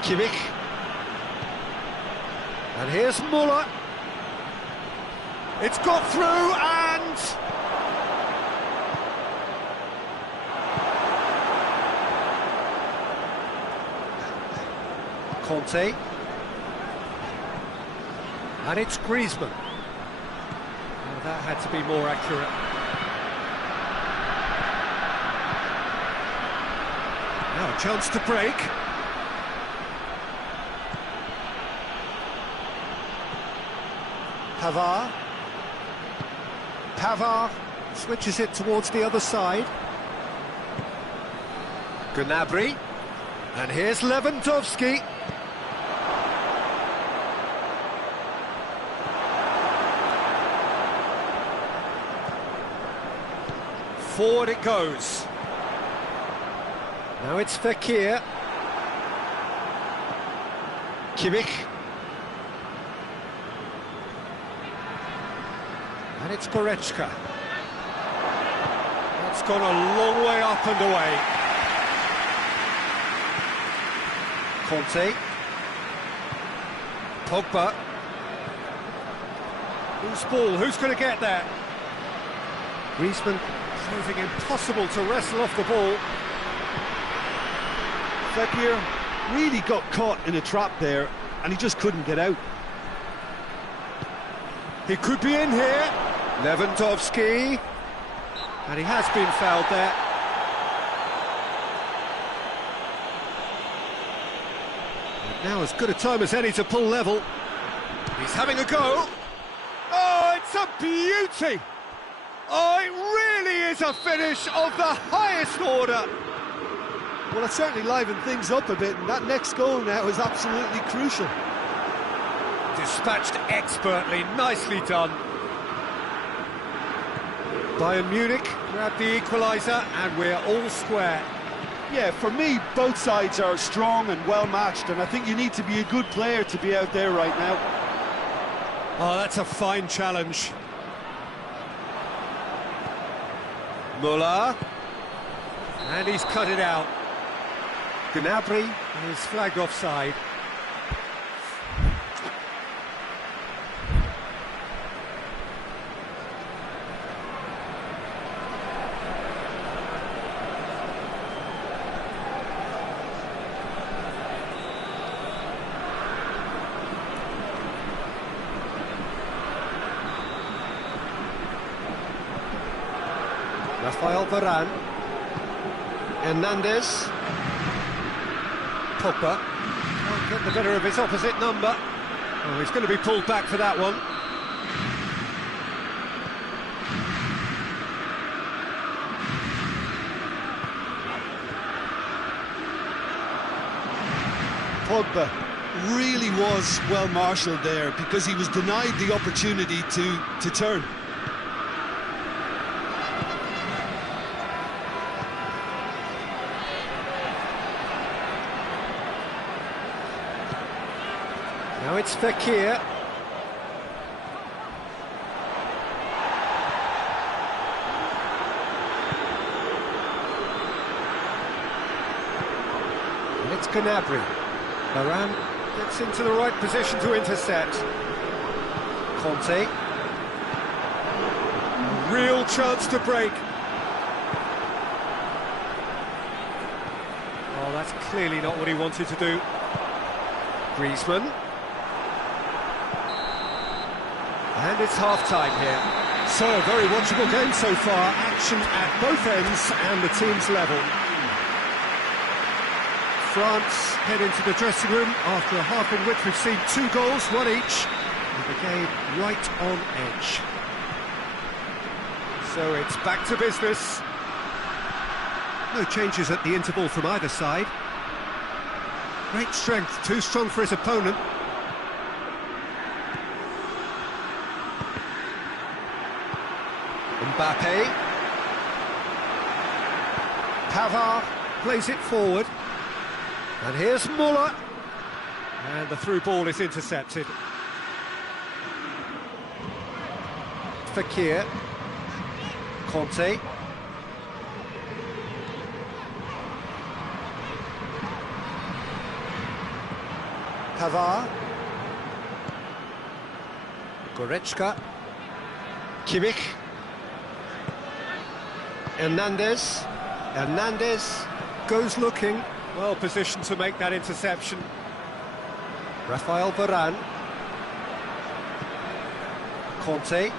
Kimmich, and here's Müller, it's got through and... Conte, and it's Griezmann. Oh, that had to be more accurate. Now a chance to break. Pavard switches it towards the other side. Gnabry, and here's Lewandowski. Forward it goes. Now it's Fekir. Kimmich. And it's Goretzka. That's gone a long way up and away. Conte. Pogba. Who's ball? Who's going to get there? Griezmann proving impossible to wrestle off the ball. Fekir really got caught in a trap there, and he just couldn't get out. He could be in here. Lewandowski. And he has been fouled there. And now as good a time as any to pull level. He's having a go. Oh, it's a beauty! Oh, it really is a finish of the highest order. Well, it certainly livened things up a bit, and that next goal now is absolutely crucial. Dispatched expertly, nicely done. Bayern Munich grab the equaliser, and we're all square. Yeah, for me, both sides are strong and well matched, and I think you need to be a good player to be out there right now. Oh, that's a fine challenge. Muller. And he's cut it out. Gnabry is flagged offside. Rafael Varane. Hernandez. Pogba. Can't get the better of his opposite number. Oh, he's going to be pulled back for that one. Pogba really was well marshalled there because he was denied the opportunity to turn. Now it's Fekir. And it's Gnabry. Varane gets into the right position to intercept. Conte. A real chance to break. Oh, that's clearly not what he wanted to do. Griezmann. And it's half-time here. So, a very watchable game so far. Action at both ends and the team's level. France head into the dressing room after a half in which we've seen 2 goals, 1 each, with the game right on edge. So it's back to business. No changes at the interval from either side. Great strength, too strong for his opponent. Mbappe. Pavard plays it forward. And here's Muller. And the through ball is intercepted. Fekir. Conte. Pavard. Goretzka. Kimmich. Hernandez. Hernandez goes looking. Well positioned to make that interception. Rafael Varane. Conte.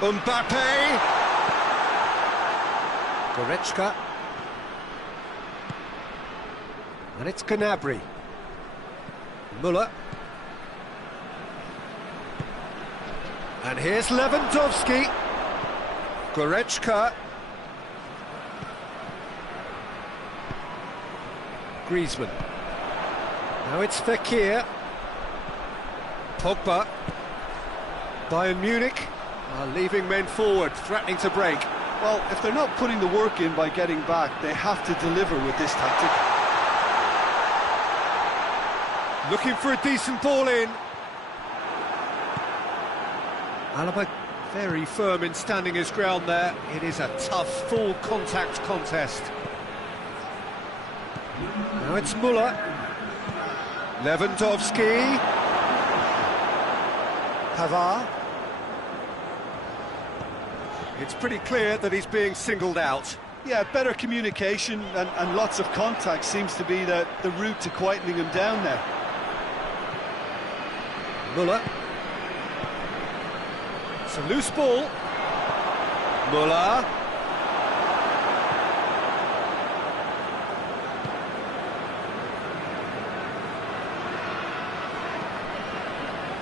Mbappe. Goretzka. And it's Gnabry. Muller. And here's Lewandowski. Goretzka. Griezmann. Now it's Fekir. Pogba. Bayern Munich are leaving men forward, threatening to break. Well, if they're not putting the work in by getting back, they have to deliver with this tactic. Looking for a decent ball in. Alaba very firm in standing his ground there. It is a tough, full contact contest. Now it's Muller. Lewandowski. Pavard. It's pretty clear that he's being singled out. Yeah, better communication and lots of contact seems to be the route to quietening him down there. Muller. It's a loose ball. Muller.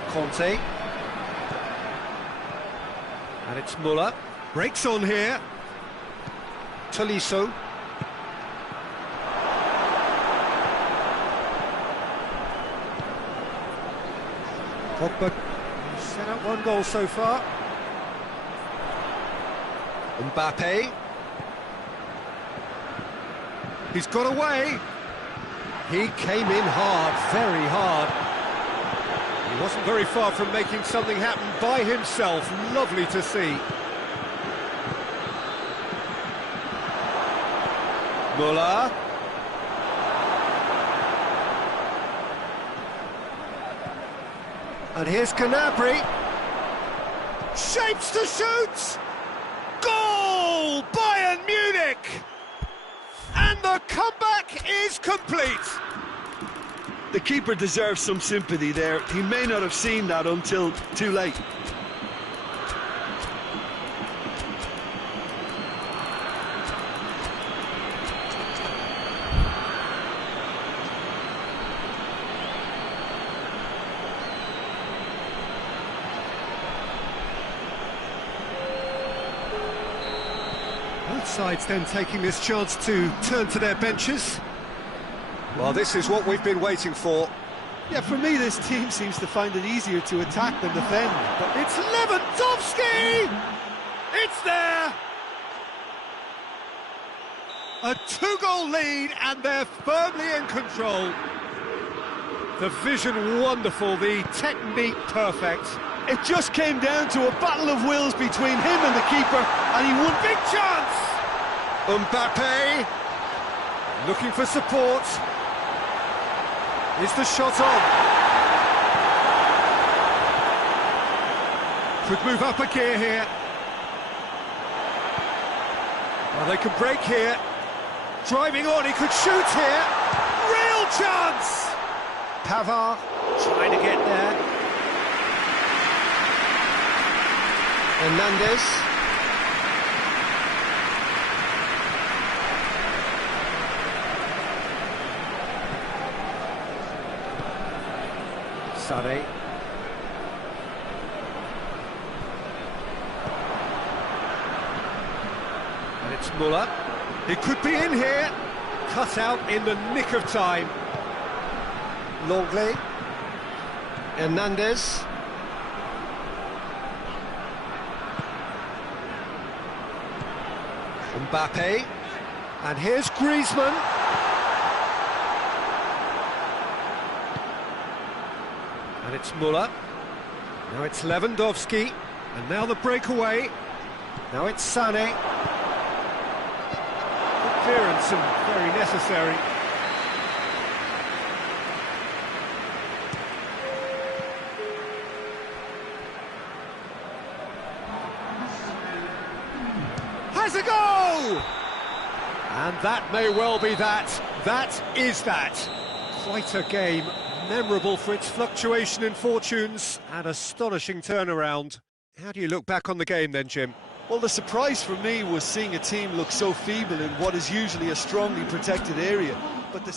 Conte. And it's Muller. Breaks on here. Tolisso. Pogba set up one goal so far. Mbappe. He's got away. He came in hard, very hard. He wasn't very far from making something happen by himself. Lovely to see. Muller. And here's Gnabry. Shapes to shoot! Goal! Bayern Munich! And the comeback is complete! The keeper deserves some sympathy there. He may not have seen that until too late. Both sides then taking this chance to turn to their benches. Well, this is what we've been waiting for. Yeah, for me, this team seems to find it easier to attack than defend. But it's Lewandowski! It's there! A two-goal lead, and they're firmly in control. The vision wonderful, the technique perfect. It just came down to a battle of wills between him and the keeper, and he won. Big chance! Mbappe looking for support. Is the shot on? Could move up a gear here. Well, they can break here. Driving on, he could shoot here. Real chance! Pavard trying to get there. Hernandez. Sade. And it's Muller. He could be in here. Cut out in the nick of time. Longley. Hernandez. Mbappe. And here's Griezmann. And it's Muller. Now it's Lewandowski. And now the breakaway. Now it's Sané. Good clearance and very necessary. Has a goal! And that may well be that. That is that. Quite a game. Memorable for its fluctuation in fortunes and astonishing turnaround. How do you look back on the game then, Jim? Well, the surprise for me was seeing a team look so feeble in what is usually a strongly protected area. But the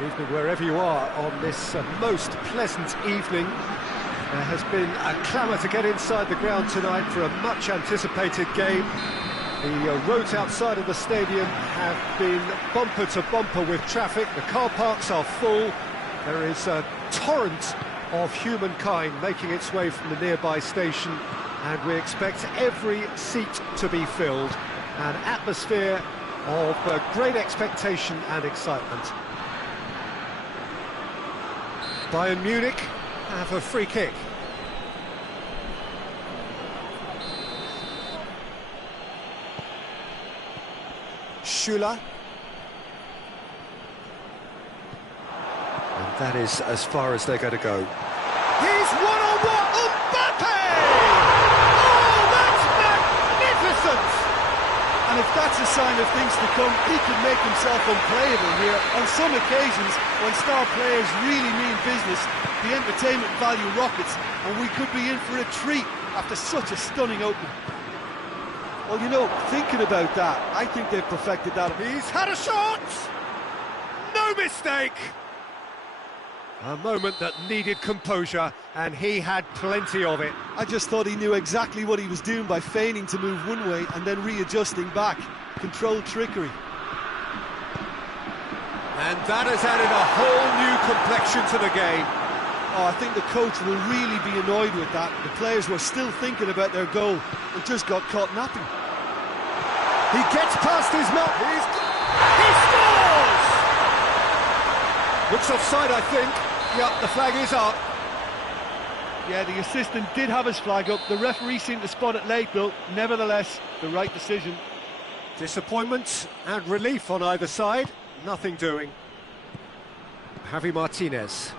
Good evening wherever you are on this most pleasant evening. There has been a clamour to get inside the ground tonight for a much anticipated game. The roads outside of the stadium have been bumper to bumper with traffic. The car parks are full. There is a torrent of humankind making its way from the nearby station, and we expect every seat to be filled. An atmosphere of great expectation and excitement. Bayern Munich have a free kick. Schüller. And that is as far as they're going to go. He's one-on-one! Mbappe! Oh, that's magnificent! And if that's a sign of things to come, he could make himself unplayable here. On some occasions, when star players really mean business, the entertainment value rockets, and we could be in for a treat after such a stunning opening. Well, you know, thinking about that, I think they've perfected that. He's had a shot! No mistake! A moment that needed composure, and he had plenty of it. I just thought he knew exactly what he was doing by feigning to move one way and then readjusting back. Controlled trickery. And that has added a whole new complexion to the game. Oh, I think the coach will really be annoyed with that. The players were still thinking about their goal and just got caught napping. He gets past his mark. He scores! Looks offside, I think. Yep, the flag is up. Yeah, the assistant did have his flag up. The referee seemed to spot it late, though. Nevertheless, the right decision. Disappointment and relief on either side. Nothing doing. Javi Martinez.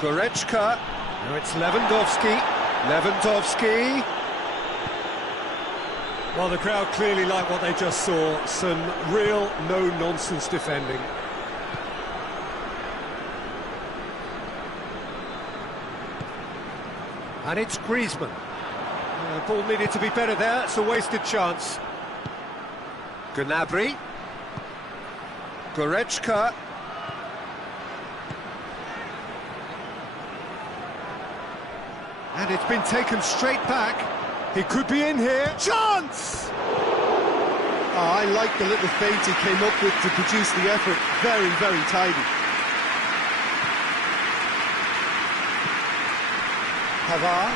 Goretzka. Now it's Lewandowski. Lewandowski. Well, the crowd clearly like what they just saw. Some real no-nonsense defending. And it's Griezmann. The ball needed to be better there. It's a wasted chance. Gnabry. Goretzka. And it's been taken straight back. He could be in here. Chance! Oh, I like the little feint he came up with to produce the effort. Very, very tidy. Pavard.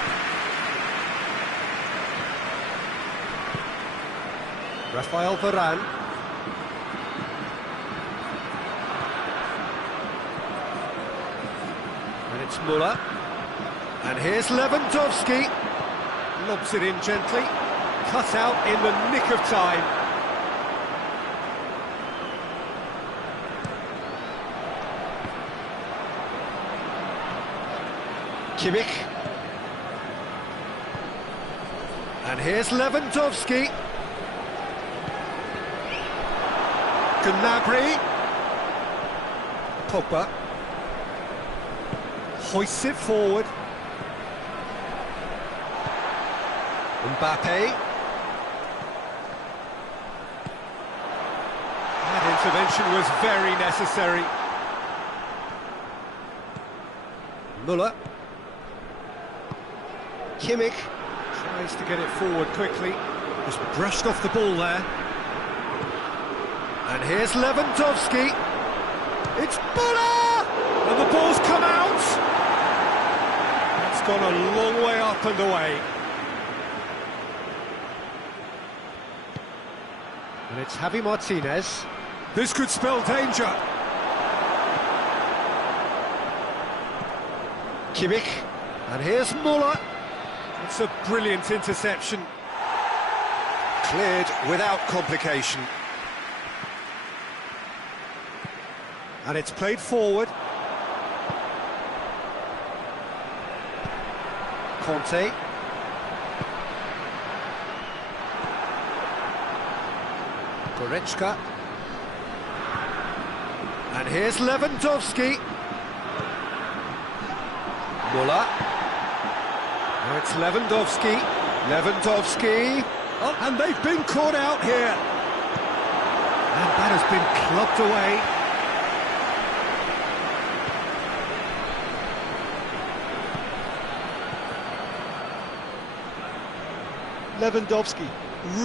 Rafael Varane. And it's Müller. And here's Lewandowski. Lobs it in gently. Cut out in the nick of time. Kimmich. And here's Lewandowski. Gnabry. Pogba. Hoists it forward. Mbappe. That intervention was very necessary. Müller. Kimmich tries to get it forward quickly. Just brushed off the ball there. And here's Lewandowski. It's Müller! And the ball's come out! That's gone a long way up and away. And it's Javi Martinez. This could spell danger. Kimmich. And here's Müller. It's a brilliant interception. Cleared without complication. And it's played forward. Conte. Goretzka. And here's Lewandowski. Müller. Now it's Lewandowski. Lewandowski. Oh, and they've been caught out here. That has been clubbed away. Lewandowski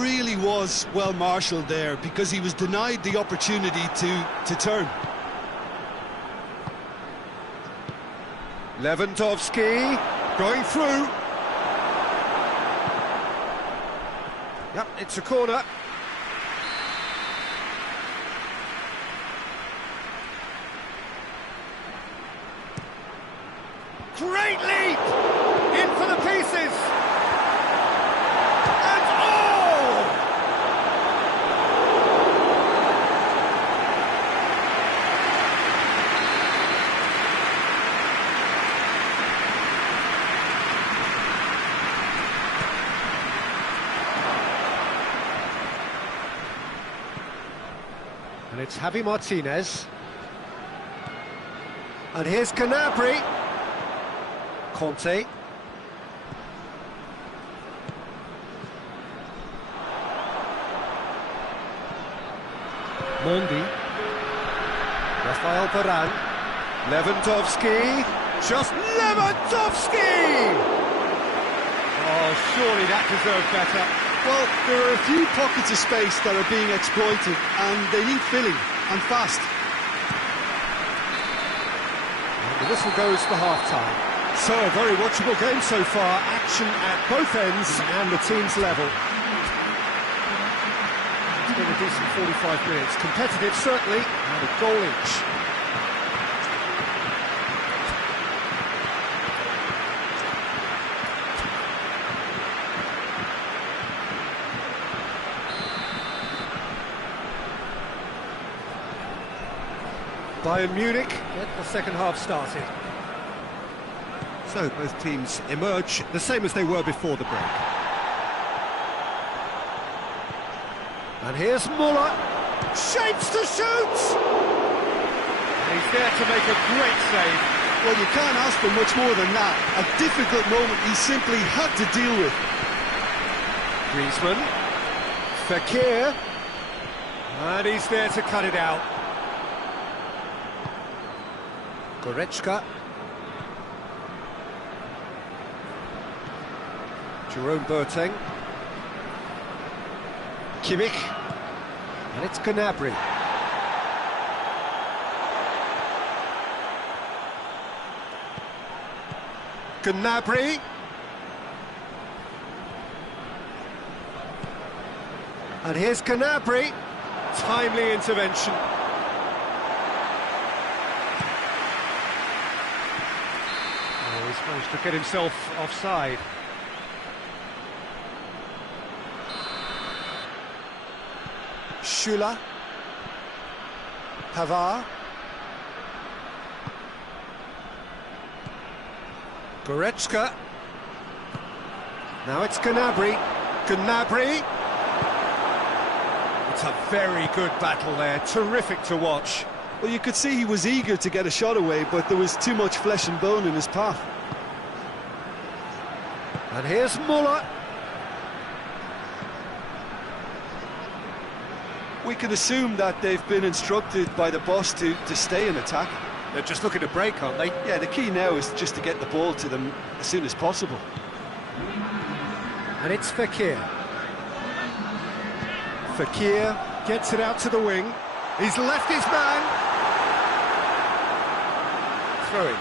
really was well marshalled there because he was denied the opportunity to turn. Lewandowski going through. Yep, it's a corner. Great leap! In for the pieces! And oh! And it's Javi Martinez. And here's Gnabry. Conte. Mondi. Rafael Varane. Lewandowski. Just Lewandowski! Oh, surely that deserved better. Well, there are a few pockets of space that are being exploited, and they need filling, and fast. And the whistle goes for half-time. So, a very watchable game so far. Action at both ends and the team's level. It's been a decent 45 minutes. Competitive, certainly, and a goal each. Bayern Munich get the second half started. So both teams emerge the same as they were before the break. And here's Muller. Shapes to shoot! And he's there to make a great save. Well, you can't ask for much more than that. A difficult moment he simply had to deal with. Griezmann. Fekir. And he's there to cut it out. Goretzka. Jerome Boateng. Kimmich. And it's Gnabry. Gnabry. And here's Gnabry. Timely intervention. Oh, he's managed to get himself offside. Schüller. Pavard. Goretzka. Now it's Gnabry. Gnabry. It's a very good battle there. Terrific to watch. Well, you could see he was eager to get a shot away, but there was too much flesh and bone in his path. And here's Muller. We can assume that they've been instructed by the boss to stay in attack. They're just looking to break, aren't they? Yeah, the key now is just to get the ball to them as soon as possible. And it's Fekir. Fekir gets it out to the wing. He's left his man. Throwing.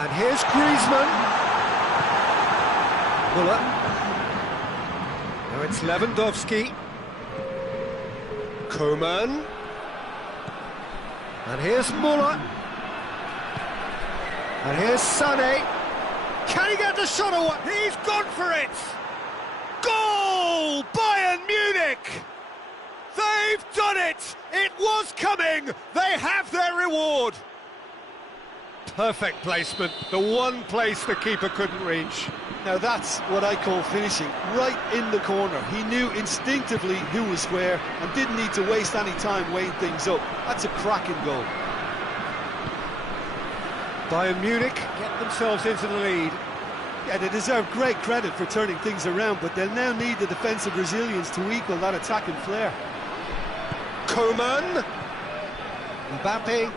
And here's Griezmann. Muller. Now it's Lewandowski. Koeman. And here's Muller. And here's Sané. Can he get the shot away? He's gone for it! Goal! Bayern Munich! They've done it! It was coming! They have their reward! Perfect placement, the one place the keeper couldn't reach. Now that's what I call finishing, right in the corner. He knew instinctively who was where and didn't need to waste any time weighing things up. That's a cracking goal. Bayern Munich get themselves into the lead. Yeah, they deserve great credit for turning things around, but they'll now need the defensive resilience to equal that attacking flair. Coman. Mbappe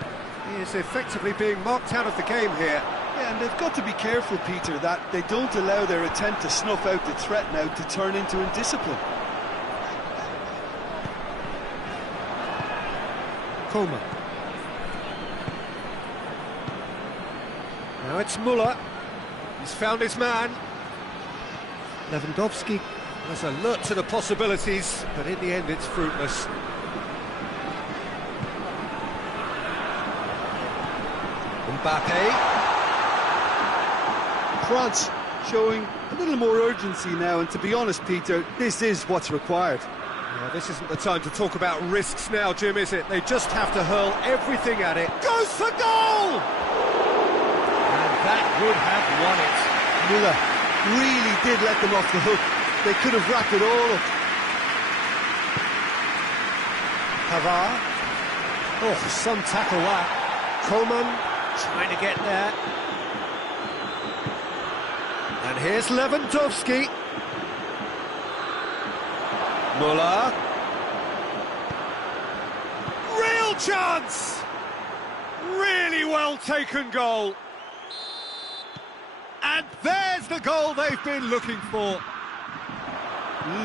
is effectively being marked out of the game here. Yeah, and they've got to be careful, Peter, that they don't allow their attempt to snuff out the threat now to turn into indiscipline. Coman. Now it's Müller. He's found his man. Lewandowski was alert to the possibilities, but in the end it's fruitless. Mbappe. France showing a little more urgency now, and to be honest, Peter, this is what's required. Yeah, this isn't the time to talk about risks now, Jim, is it? They just have to hurl everything at it. Goes for goal! And that would have won it. Müller really did let them off the hook. They could have wrapped it all up. Pavard. Oh, some tackle that. Coman trying to get there. And here's Lewandowski. Müller. Real chance! Really well taken goal. And there's the goal they've been looking for.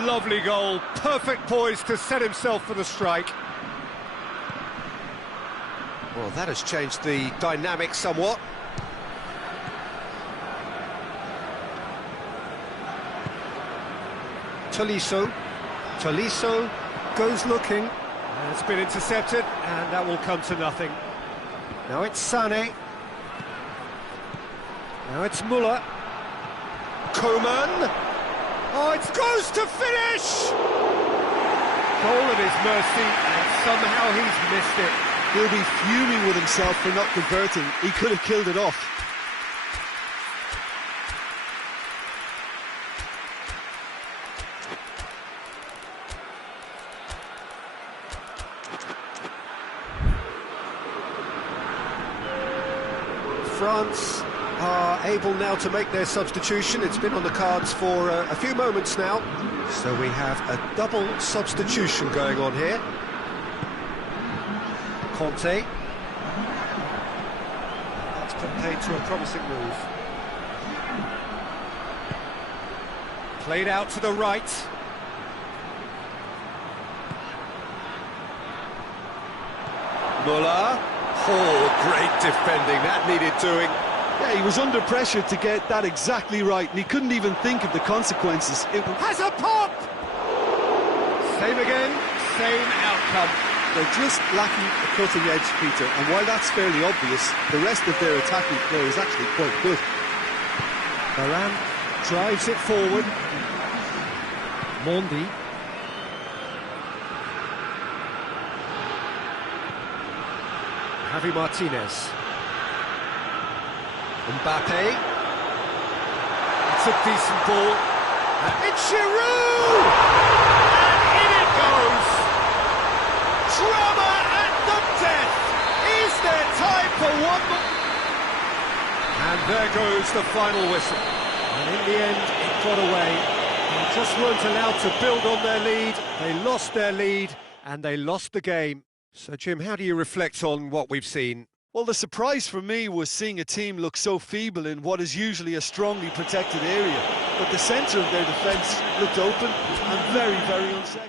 Lovely goal, perfect poise to set himself for the strike. Well, that has changed the dynamic somewhat. Tolisso goes looking. And it's been intercepted, and that will come to nothing. Now it's Sané. Now it's Müller. Coman. Oh, it goes to finish! Goal at his mercy, and somehow he's missed it. He'll be fuming with himself for not converting. He could have killed it off. France are able now to make their substitution. It's been on the cards for a few moments now. So we have a double substitution going on here. Conte. That's put paid to a promising move. Played out to the right. Müller. Oh, great defending, that needed doing. Yeah, he was under pressure to get that exactly right, and he couldn't even think of the consequences. It has a pop! Same again, same outcome. They're just lacking a cutting edge, Peter, and while that's fairly obvious, the rest of their attacking play is actually quite good. Varane drives it forward. Mondi. Javi Martinez. Mbappe. It's a decent ball. It's Giroud! And in it goes! Drama at the death! Is there time for one more? And there goes the final whistle. And in the end, it got away. They just weren't allowed to build on their lead. They lost their lead, and they lost the game. So, Jim, how do you reflect on what we've seen? Well, the surprise for me was seeing a team look so feeble in what is usually a strongly protected area. But the centre of their defence looked open and very, very unsafe.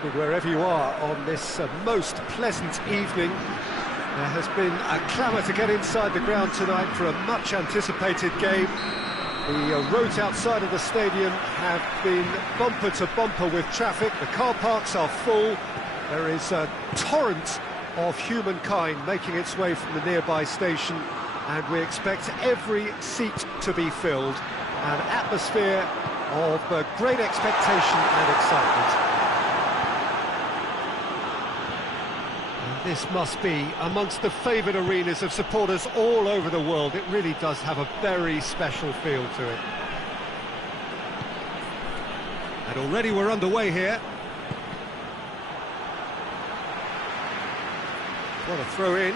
evening wherever you are on this most pleasant evening. There has been a clamour to get inside the ground tonight for a much anticipated game. The roads outside of the stadium have been bumper to bumper with traffic. The car parks are full. There is a torrent of humankind making its way from the nearby station, and we expect every seat to be filled. An atmosphere of great expectation and excitement. And this must be amongst the favoured arenas of supporters all over the world. It really does have a very special feel to it. And already we're underway here. What a throw in.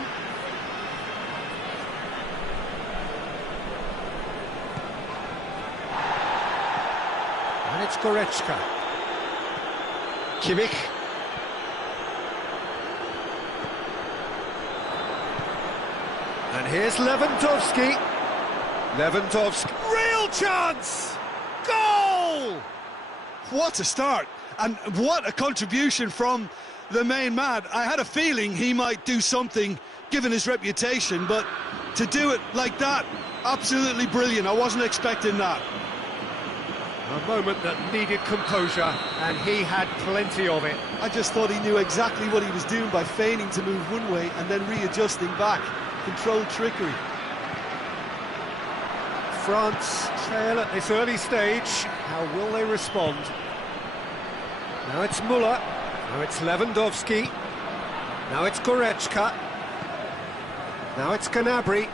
And it's Goretzka. Kimmich. And here's Lewandowski. Lewandowski. Real chance! Goal! What a start, and what a contribution from the main man. I had a feeling he might do something, given his reputation, but to do it like that, absolutely brilliant. I wasn't expecting that. A moment that needed composure, and he had plenty of it. I just thought he knew exactly what he was doing by feigning to move one way and then readjusting back. Controlled trickery. France trail at this early stage. How will they respond? Now it's Müller. Now it's Lewandowski. Now it's Goretzka. Now it's Gnabry.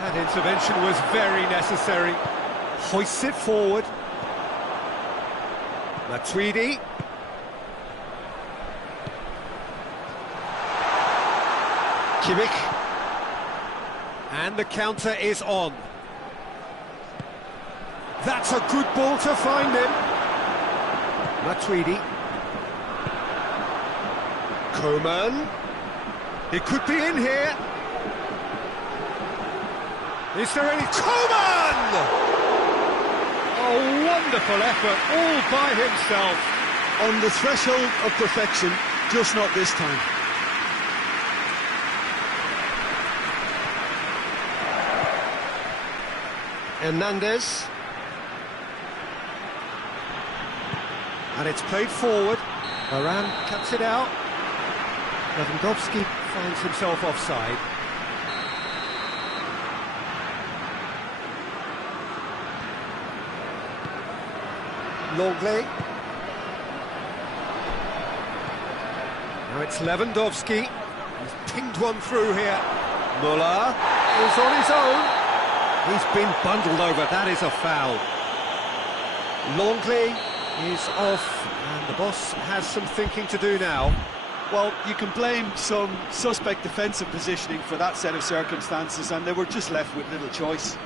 That intervention was very necessary. Hoists it forward. Matuidi. Kimmich. And the counter is on. That's a good ball to find him. Matuidi. Coman. He could be in here. Is there any... Coman! A wonderful effort, all by himself. On the threshold of perfection, just not this time. Hernandez. And it's played forward. Varane cuts it out. Lewandowski finds himself offside. Longley. Now it's Lewandowski. He's pinged one through here. Müller is on his own. He's been bundled over. That is a foul. Longley is off, and the boss has some thinking to do now. Well, you can blame some suspect defensive positioning for that set of circumstances, and they were just left with little choice.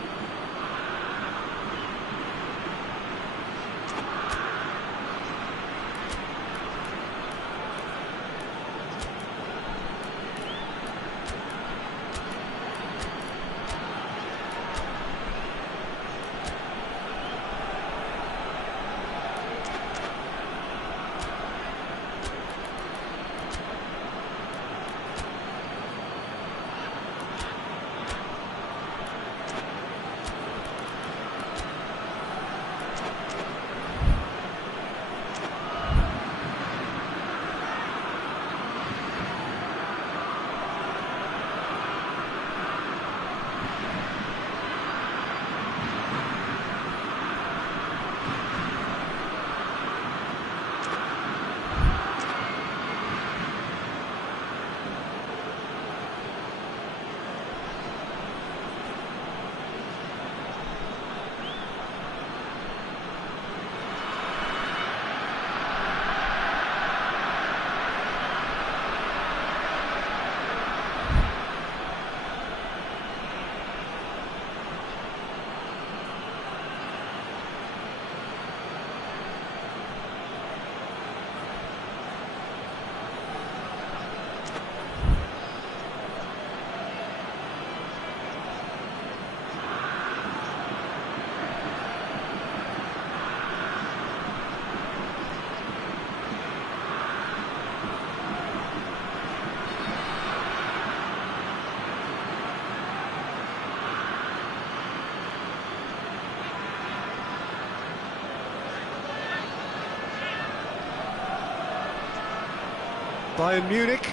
Bayern Munich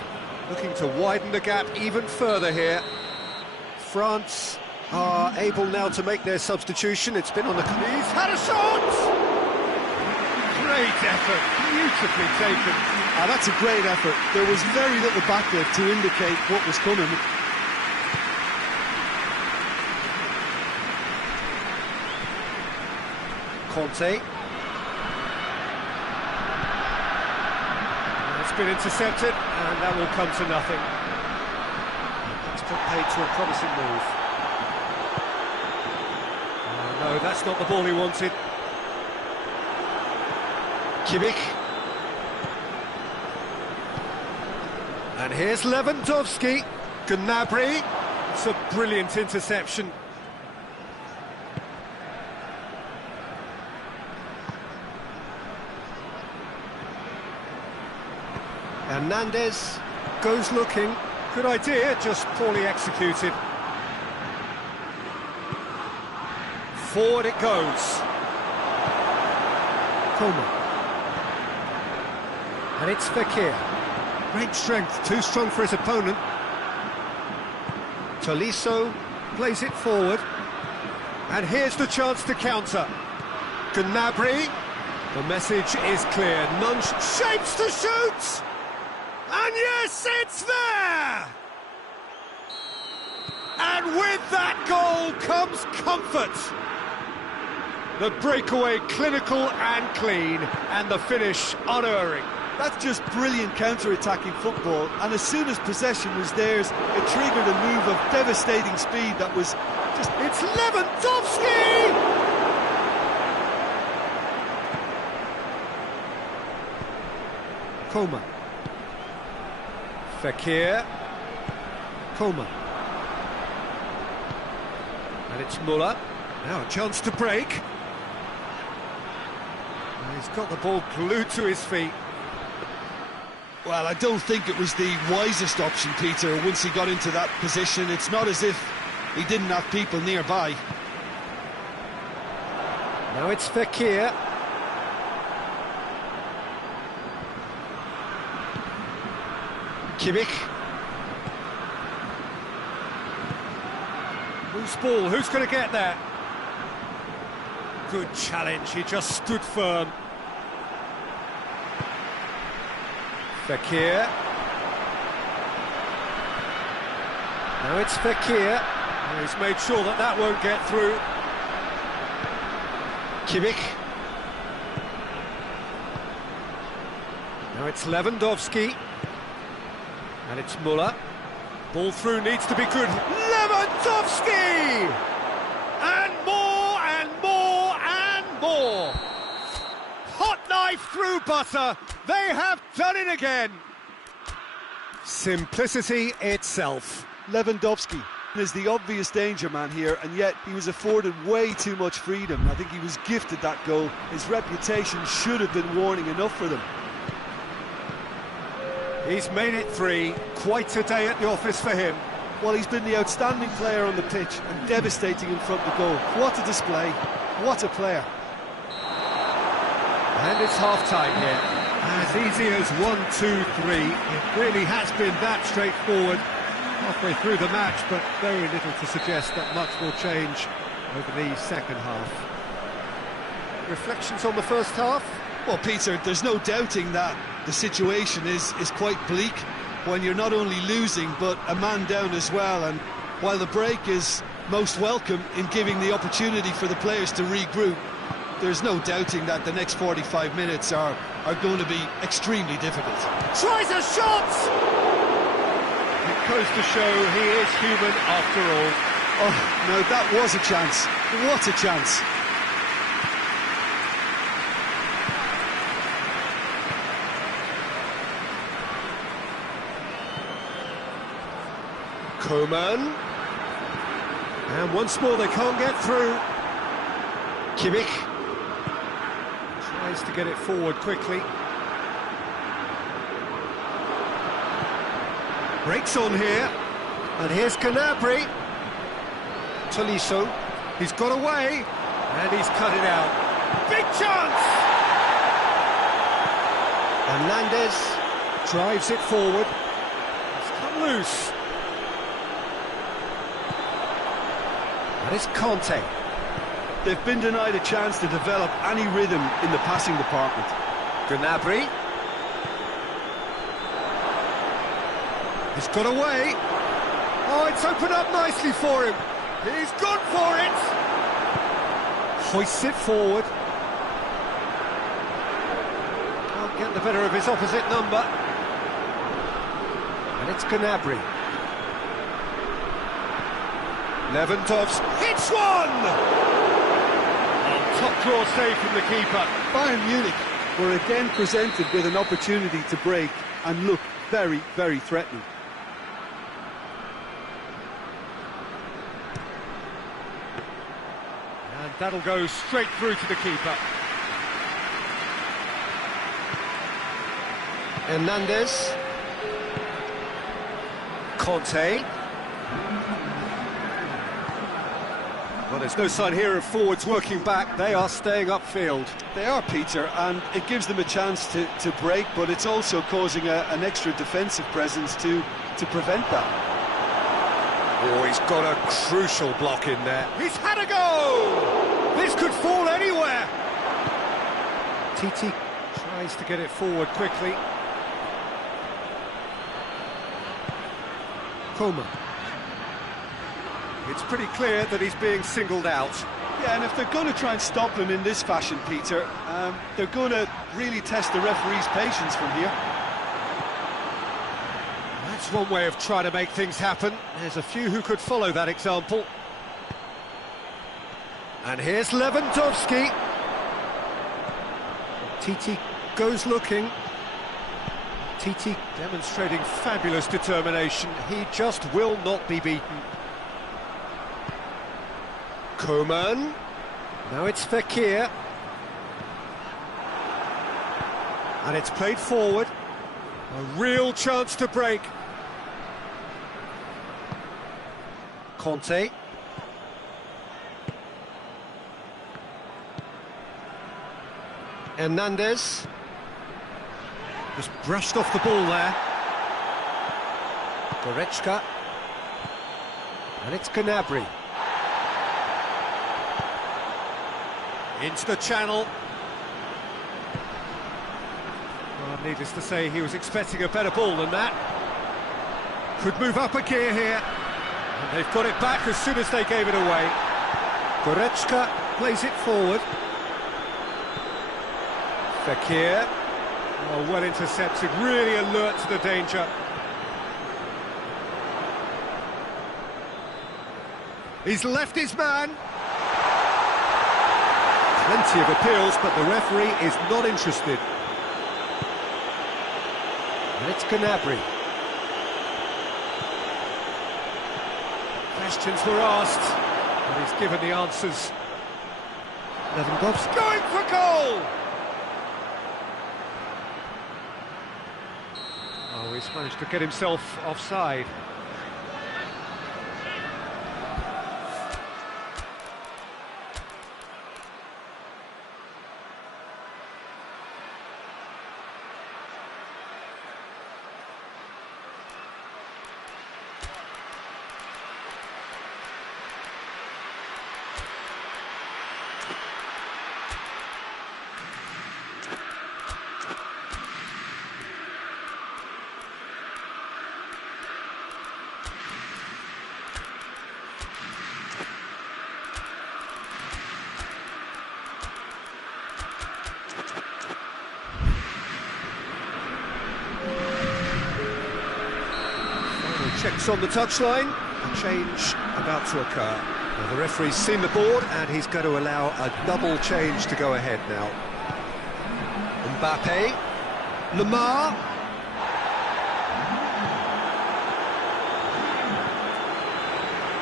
looking to widen the gap even further here. France are able now to make their substitution. It's been on the... He's had a shot! Great effort, beautifully taken. That's a great effort. There was very little backlift to indicate what was coming. Conte. It's been intercepted, and that will come to nothing. It's put paid to a promising move. Oh, no, that's not the ball he wanted. Kimmich. And here's Lewandowski. Gnabry. It's a brilliant interception. Hernandez goes looking. Good idea, just poorly executed. Forward it goes. Coleman. And it's Fekir. Great strength, too strong for his opponent. Tolisso plays it forward. And here's the chance to counter. Gnabry. The message is clear. None shapes to shoot! And yes, it's there! And with that goal comes comfort. The breakaway clinical and clean, and the finish unerring. That's just brilliant counter-attacking football, and as soon as possession was theirs, it triggered a move of devastating speed that was just... It's Lewandowski! Coleman. Fekir. Coleman. And it's Muller. Now a chance to break. And he's got the ball glued to his feet. Well, I don't think it was the wisest option, Peter, once he got into that position. It's not as if he didn't have people nearby. Now it's Fekir. Kimmich. Loose ball, who's going to get there? Good challenge, he just stood firm. Fekir. Now it's Fekir. He's made sure that that won't get through. Kimmich. Now it's Lewandowski. And it's Muller. Ball through needs to be good. Lewandowski! And more and more and more. Hot knife through butter. They have done it again. Simplicity itself. Lewandowski is the obvious danger man here, and yet he was afforded way too much freedom. I think he was gifted that goal. His reputation should have been warning enough for them. He's made it 3. Quite a day at the office for him. Well, he's been the outstanding player on the pitch and devastating in front of goal. What a display. What a player. And it's half-time here. As easy as 1, 2, 3. It really has been that straightforward halfway through the match, but very little to suggest that much will change over the second half. Reflections on the first half? Well, Peter, there's no doubting that the situation is quite bleak when you're not only losing but a man down as well, and while the break is most welcome in giving the opportunity for the players to regroup, there's no doubting that the next 45 minutes are going to be extremely difficult. Tries a shot! It goes to show he is human after all. Oh, no, that was a chance. What a chance. Coman. And once more they can't get through. Kimmich. Tries to get it forward quickly. Breaks on here. And here's Gnabry. Tolisso. He's got away. And he's cut it out. Big chance! Hernandez. Drives it forward. It's come loose. And it's Conte. They've been denied a chance to develop any rhythm in the passing department. Gnabry. He's got away. Oh, it's opened up nicely for him. He's gone for it. Hoists it forward. Can't get the better of his opposite number. And it's Gnabry. Lewandowski hits one! Top draw save from the keeper. Bayern Munich were again presented with an opportunity to break and look very, very threatening. And that'll go straight through to the keeper. Hernandez. Conte. Well, there's no sign here of forwards working back. They are staying upfield. They are, Peter, and it gives them a chance to break, but it's also causing an extra defensive presence to prevent that. Oh, he's got a crucial block in there. He's had a go! This could fall anywhere. Titi tries to get it forward quickly. Coman. It's pretty clear that he's being singled out. Yeah, and if they're going to try and stop him in this fashion, Peter, they're going to really test the referee's patience from here. That's one way of trying to make things happen. There's a few who could follow that example. And here's Lewandowski. Titi goes looking. Titi demonstrating fabulous determination. He just will not be beaten. Coman. Now it's Fekir. And it's played forward. A real chance to break. Conte. Hernandez. Just brushed off the ball there. Goretzka. And it's Gnabry. Into the channel. Well, needless to say, he was expecting a better ball than that. Could move up a gear here. And they've got it back as soon as they gave it away. Goretzka plays it forward. Fekir. Oh, well intercepted, really alert to the danger. He's left his man. Plenty of appeals, but the referee is not interested. And it's Gnabry. Questions were asked, and he's given the answers. Lewandowski going for goal! Oh, he's managed to get himself offside. Checks on the touchline, a change about to occur. Now the referee's seen the board and he's going to allow a double change to go ahead now. Mbappe, Lamar.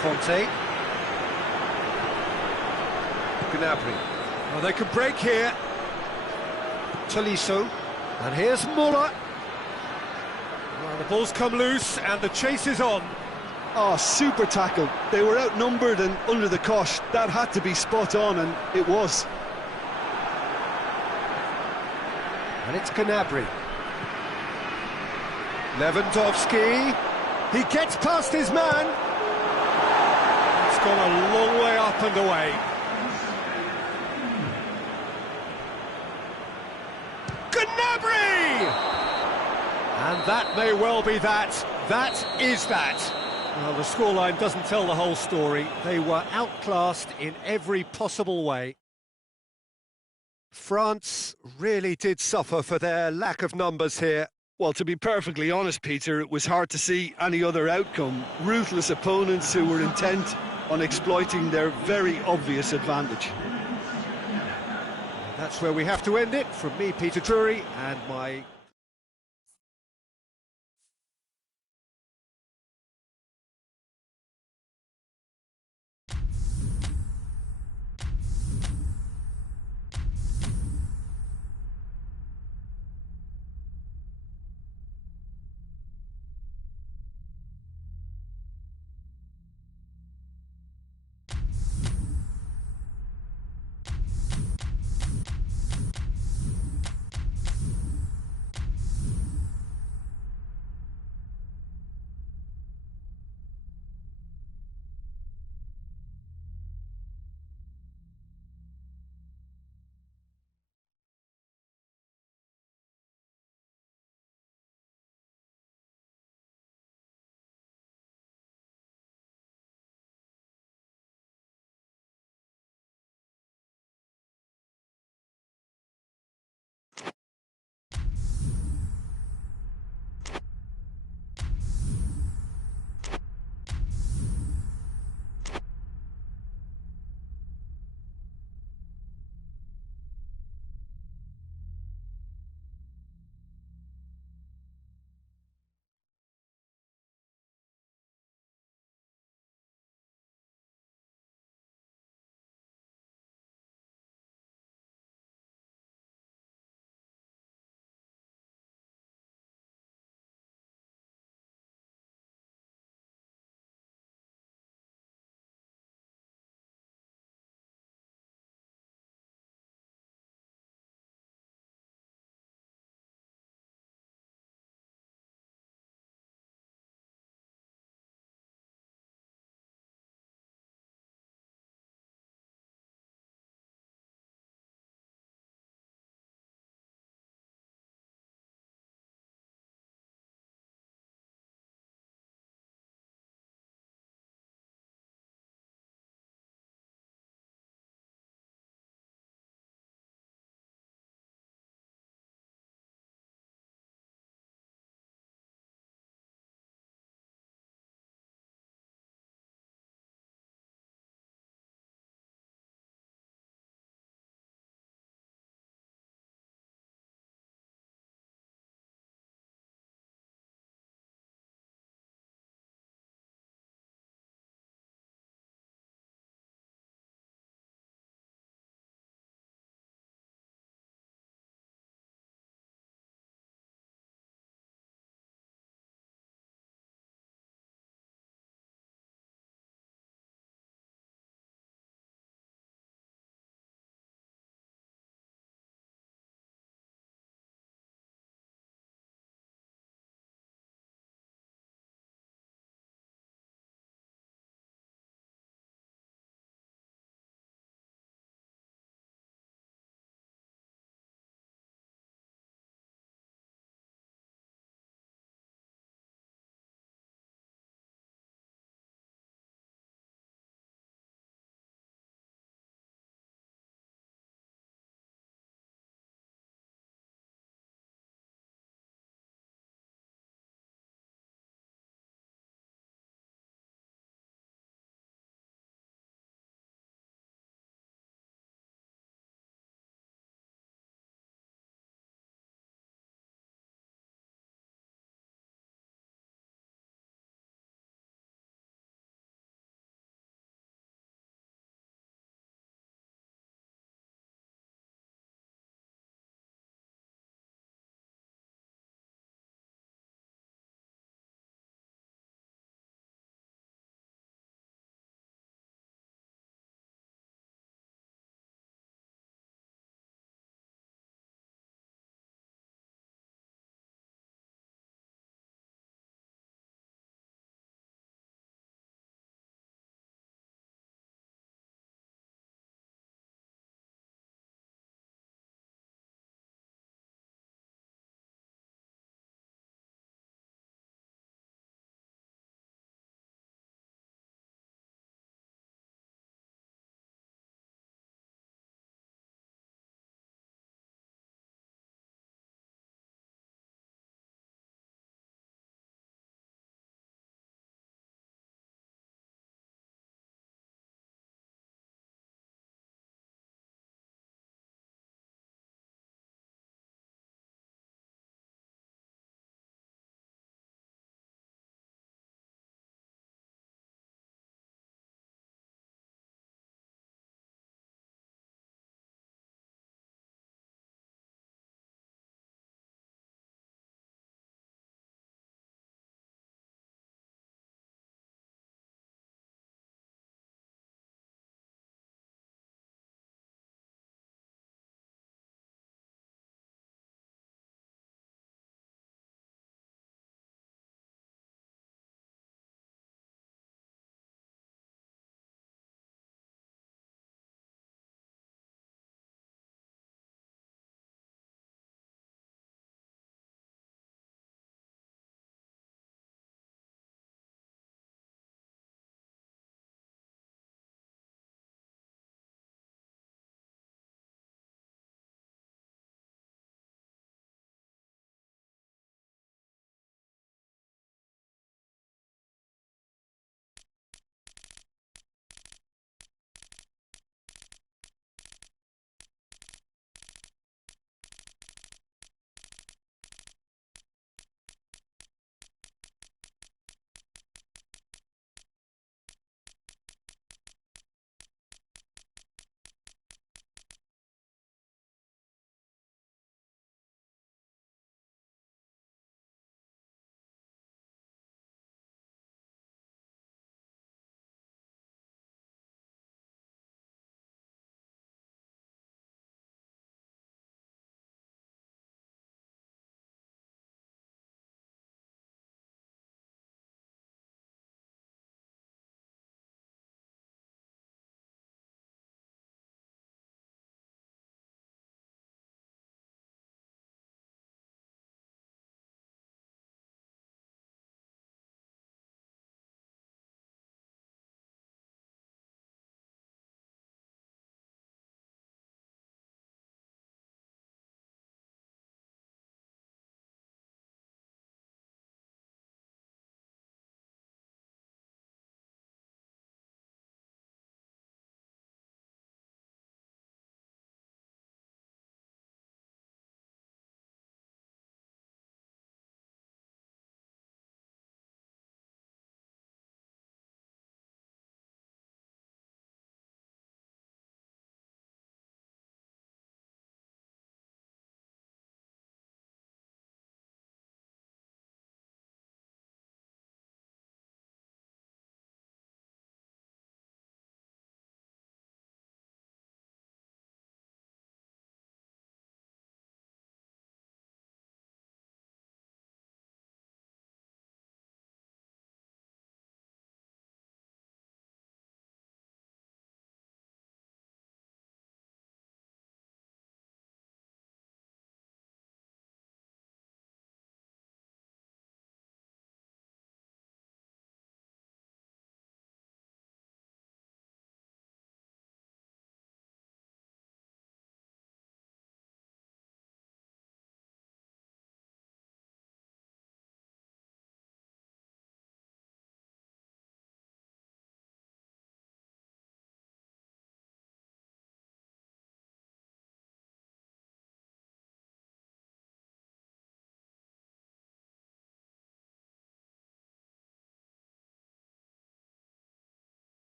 Conte. Gnabry. Well, they can break here. Tolisso. And here's Muller. Well, the ball's come loose and the chase is on. Oh, super tackle. They were outnumbered and under the cosh. That had to be spot on, and it was. And it's Gnabry. Lewandowski. He gets past his man. It's gone a long way up and away. Gnabry! And that may well be that. That is that. Well, the scoreline doesn't tell the whole story. They were outclassed in every possible way. France really did suffer for their lack of numbers here. Well, to be perfectly honest, Peter, it was hard to see any other outcome. Ruthless opponents who were intent on exploiting their very obvious advantage. That's where we have to end it. From me, Peter Drury, and my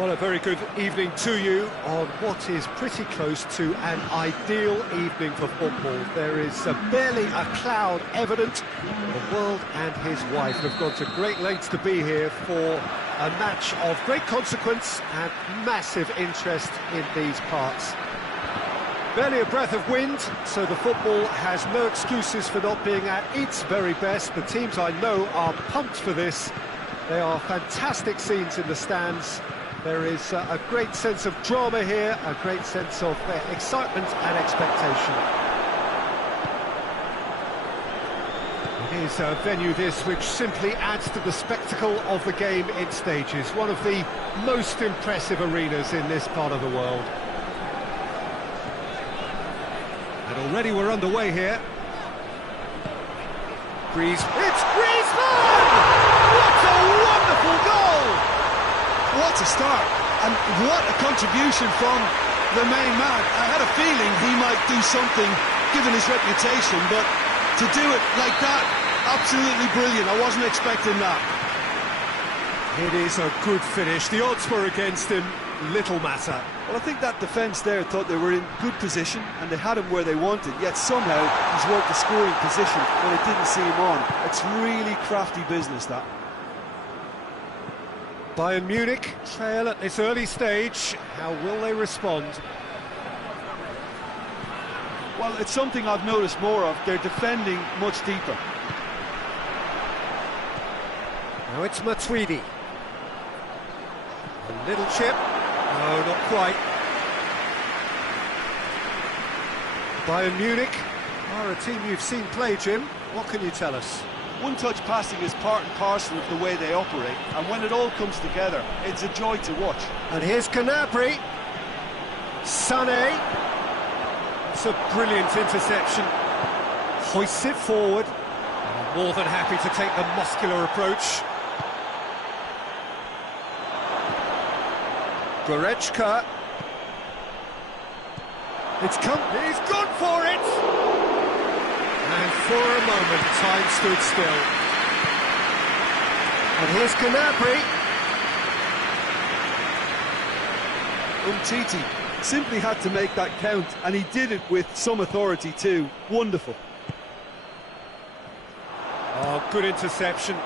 Well, a very good evening to you on what is pretty close to an ideal evening for football. There is barely a cloud evident. The world and his wife have gone to great lengths to be here for a match of great consequence and massive interest in these parts. Barely a breath of wind, so the football has no excuses for not being at its very best. The teams I know are pumped for this. They are fantastic scenes in the stands. There is a great sense of drama here, a great sense of excitement and expectation. It is a venue this which simply adds to the spectacle of the game in stages. One of the most impressive arenas in this part of the world. And already we're underway here. It's Griezmann! What a wonderful goal! What a start, and what a contribution from the main man. I had a feeling he might do something, given his reputation, but to do it like that, absolutely brilliant. I wasn't expecting that. It is a good finish. The odds were against him, little matter. Well, I think that defence there thought they were in good position, and they had him where they wanted, yet somehow he's worked the scoring position when it didn't see him on. It's really crafty business, that. Bayern Munich trail at this early stage. How will they respond? Well, it's something I've noticed more of. They're defending much deeper. Now it's Matuidi. A little chip. No, not quite. Bayern Munich are a team you've seen play, Jim. What can you tell us? One-touch passing is part and parcel of the way they operate, and when it all comes together, it's a joy to watch. And here's Gnabry. Sané. It's a brilliant interception. Hoists it forward. More than happy to take the muscular approach. Goretzka. He's gone for it! And for a moment, time stood still. And here's Gnabry. Umtiti simply had to make that count, and he did it with some authority too. Wonderful. Oh, good interception.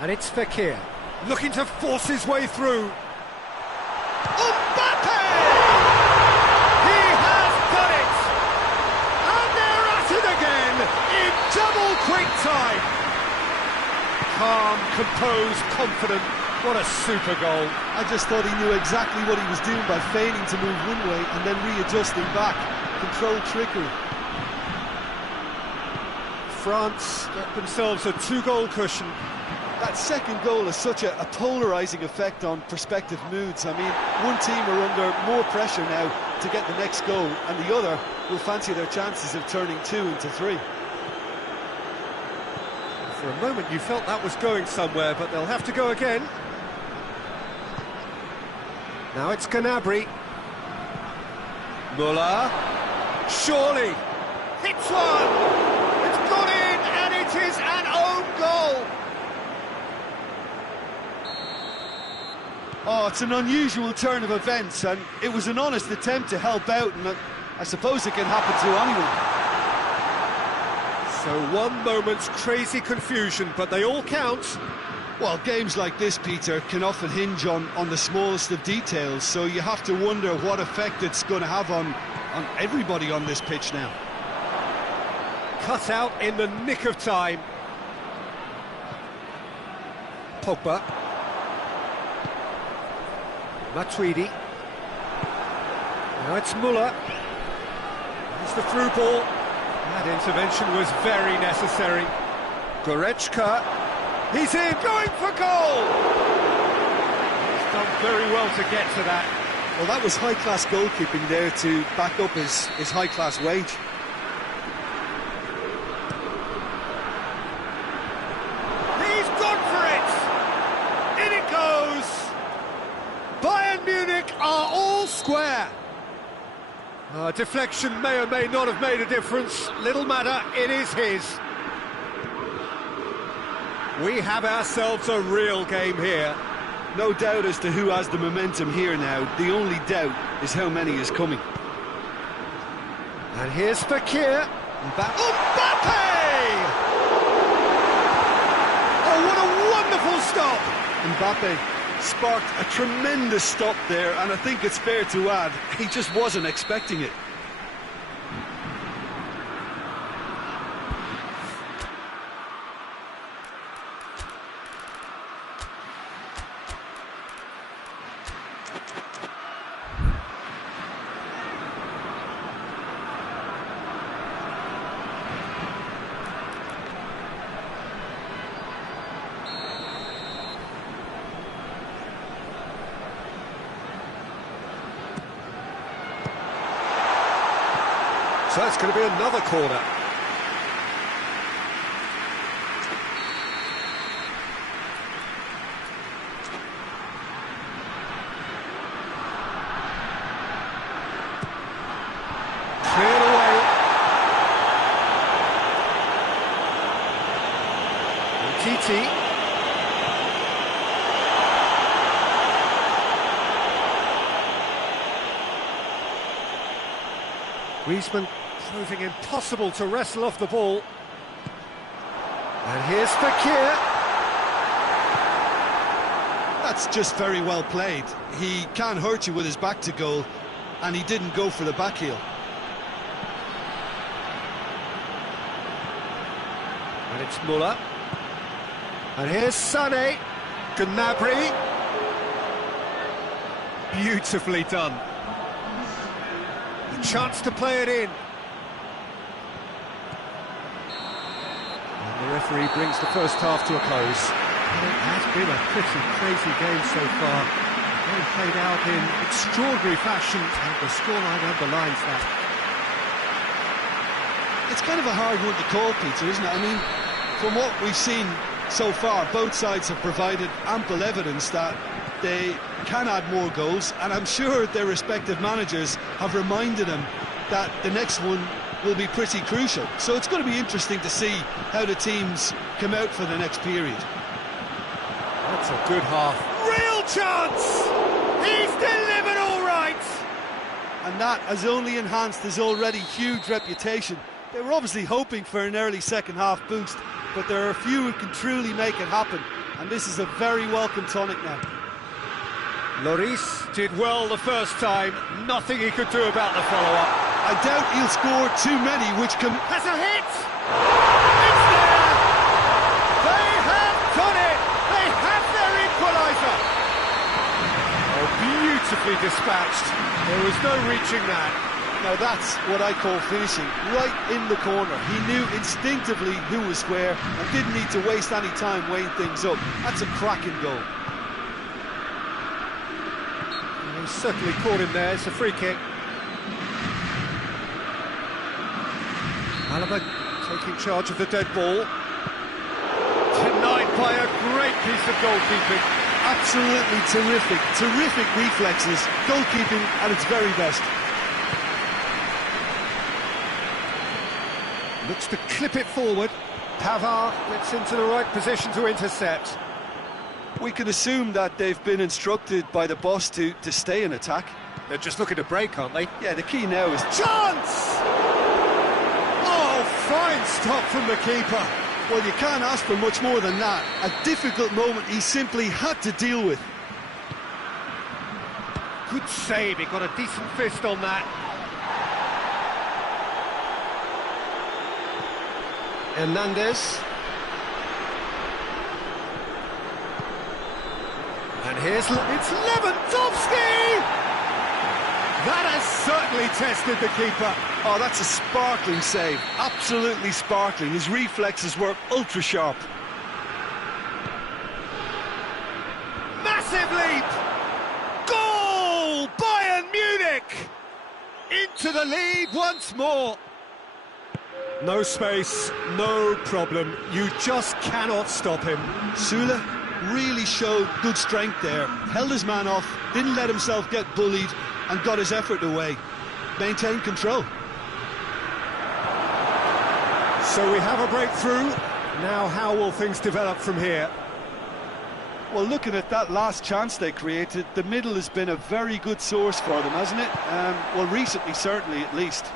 And it's Fekir, looking to force his way through. Mbappe! He has done it! And they're at it again in double quick time. Calm, composed, confident. What a super goal. I just thought he knew exactly what he was doing by feigning to move one way and then readjusting back. Controlled trickery. France get themselves a two-goal cushion. That second goal has such a polarising effect on prospective moods. I mean, one team are under more pressure now to get the next goal, and the other will fancy their chances of turning 2 into 3. For a moment you felt that was going somewhere, but they'll have to go again. Now it's Gnabry. Müller. Surely. Hits one! It's gone in, and it is an own goal! Oh, it's an unusual turn of events, and it was an honest attempt to help out, and I suppose it can happen to anyone. So one moment's crazy confusion, but they all count. Well, games like this, Peter, can often hinge on the smallest of details, so you have to wonder what effect it's going to have on everybody on this pitch now. Cut out in the nick of time. Pogba. Matuidi. Now it's Müller. It's the through ball. That intervention was very necessary. Goretzka. He's in, going for goal! He's done very well to get to that. Well, that was high-class goalkeeping there to back up his high-class wage. He's gone for it! In it goes! Bayern Munich are all square. Deflection may or may not have made a difference. Little matter, it is his. We have ourselves a real game here. No doubt as to who has the momentum here now. The only doubt is how many is coming. And here's Fekir. Mbappe! Oh, what a wonderful stop! Mbappe sparked a tremendous stop there, and I think it's fair to add, he just wasn't expecting it. So it's going to be another corner. Cleared away. Titi. Griezmann proving impossible to wrestle off the ball. And here's Fekir. That's just very well played. He can't hurt you with his back to goal, and he didn't go for the back heel. And it's Muller. And here's Sané. Gnabry. Beautifully done. A chance to play it in. And the referee brings the first half to a close. And it has been a pretty crazy game so far. The game played out in extraordinary fashion, and the scoreline underlines that. It's kind of a hard one to call, Peter, isn't it? I mean, from what we've seen so far, both sides have provided ample evidence that they can add more goals, and I'm sure their respective managers have reminded them that the next one will be pretty crucial. So it's going to be interesting to see how the teams come out for the next period. That's a good half. Real chance! He's delivered all right! And that has only enhanced his already huge reputation. They were obviously hoping for an early second half boost, but there are a few who can truly make it happen, and this is a very welcome tonic now. Lloris did well the first time, nothing he could do about the follow-up. I doubt he'll score too many, which can... Has a hit! It's there! They have done it! They have their equaliser! Oh, beautifully dispatched. There was no reaching that. Now that's what I call finishing, right in the corner. He knew instinctively who was square and didn't need to waste any time weighing things up. That's a cracking goal. He certainly caught him there. It's a free kick. Alaba taking charge of the dead ball. Denied by a great piece of goalkeeping. Absolutely terrific, terrific reflexes. Goalkeeping at its very best. Looks to clip it forward. Pavard gets into the right position to intercept. We can assume that they've been instructed by the boss to stay in attack. They're just looking to break, aren't they? Yeah, the key now is... Chance! Oh, fine stop from the keeper. Well, you can't ask for much more than that. A difficult moment he simply had to deal with. Good save, he got a decent fist on that. Hernandez. And here's... It's Lewandowski! That has certainly tested the keeper. Oh, that's a sparkling save. Absolutely sparkling. His reflexes were ultra-sharp. Massive leap! Goal! Bayern Munich! Into the lead once more. No space, no problem. You just cannot stop him. Sula really showed good strength there. Held his man off, didn't let himself get bullied, and got his effort away. Maintained control. So we have a breakthrough. Now, how will things develop from here? Well, looking at that last chance they created, the middle has been a very good source for them, hasn't it? Well, recently, certainly, at least.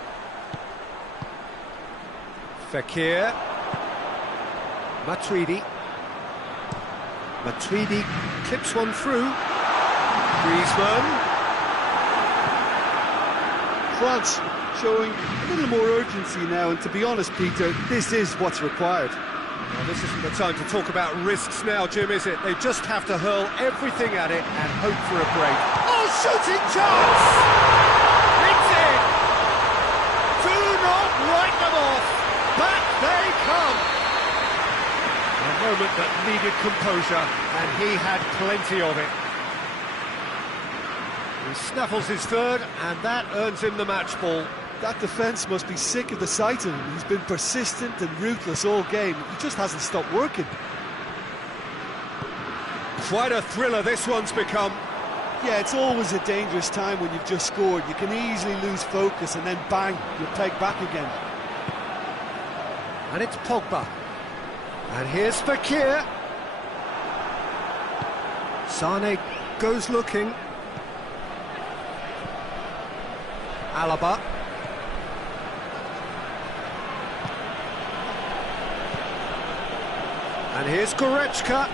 Fekir. Matuidi. Matuidi clips one through. Griezmann. France showing a little more urgency now, and to be honest, Peter, this is what's required. Well, this isn't the time to talk about risks now, Jim, is it? They just have to hurl everything at it and hope for a break. Oh, shooting chance! It's in! Do not write them off! Back they come! A moment that needed composure, and he had plenty of it. He snaffles his third, and that earns him the match ball. That defence must be sick of the sight of him. He's been persistent and ruthless all game. He just hasn't stopped working. Quite a thriller this one's become. Yeah, it's always a dangerous time when you've just scored. You can easily lose focus and then bang, you're pegged back again. And it's Pogba. And here's Fekir. Sane goes looking. Alaba. And here's Goretzka.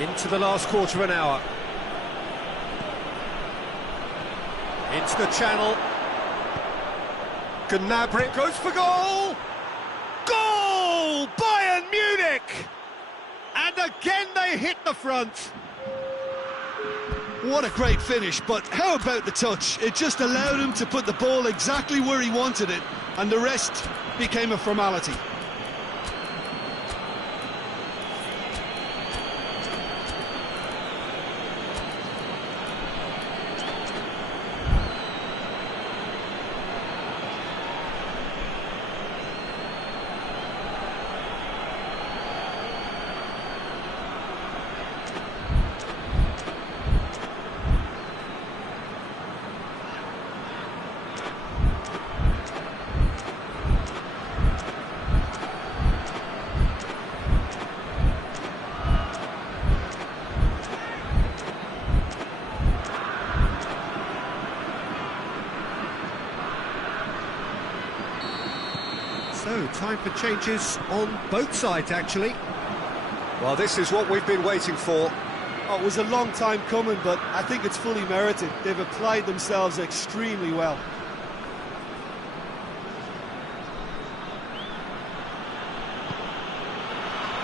Into the last quarter of an hour. Into the channel. Gnabry goes for goal! Goal! Bayern Munich! And again they hit the front. What a great finish, but how about the touch? It just allowed him to put the ball exactly where he wanted it, and the rest became a formality. So, time for changes on both sides, actually. Well, this is what we've been waiting for. Oh, it was a long time coming, but I think it's fully merited. They've applied themselves extremely well.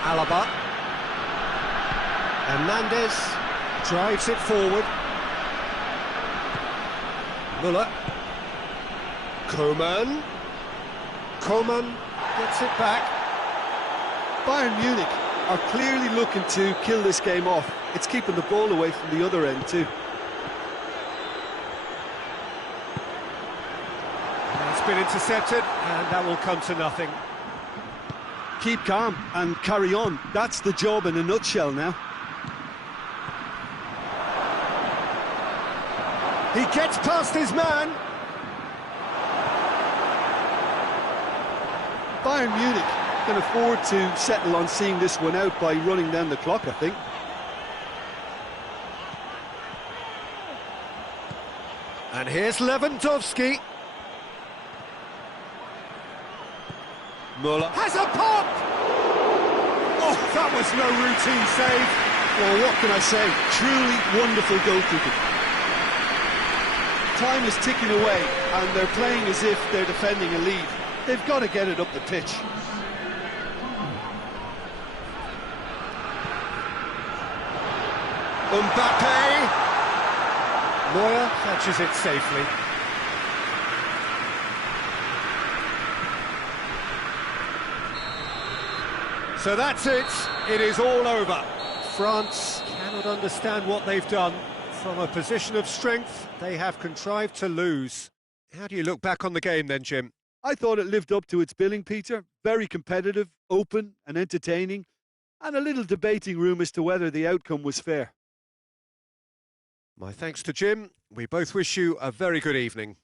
Alaba. Hernandez drives it forward. Müller. Coman gets it back. Bayern Munich are clearly looking to kill this game off. It's keeping the ball away from the other end too. It's been intercepted, and that will come to nothing. Keep calm and carry on. That's the job in a nutshell now. He gets past his man. Bayern Munich can afford to settle on seeing this one out by running down the clock, I think. And here's Lewandowski. Müller has a pop! Oh, that was no routine save. Well, what can I say? Truly wonderful goalkeeping. Time is ticking away, and they're playing as if they're defending a lead. They've got to get it up the pitch. Mbappe. Neuer catches it safely. So that's it. It is all over. France cannot understand what they've done. From a position of strength, they have contrived to lose. How do you look back on the game then, Jim? I thought it lived up to its billing, Peter. Very competitive, open and entertaining, and a little debating room as to whether the outcome was fair. My thanks to Jim. We both wish you a very good evening.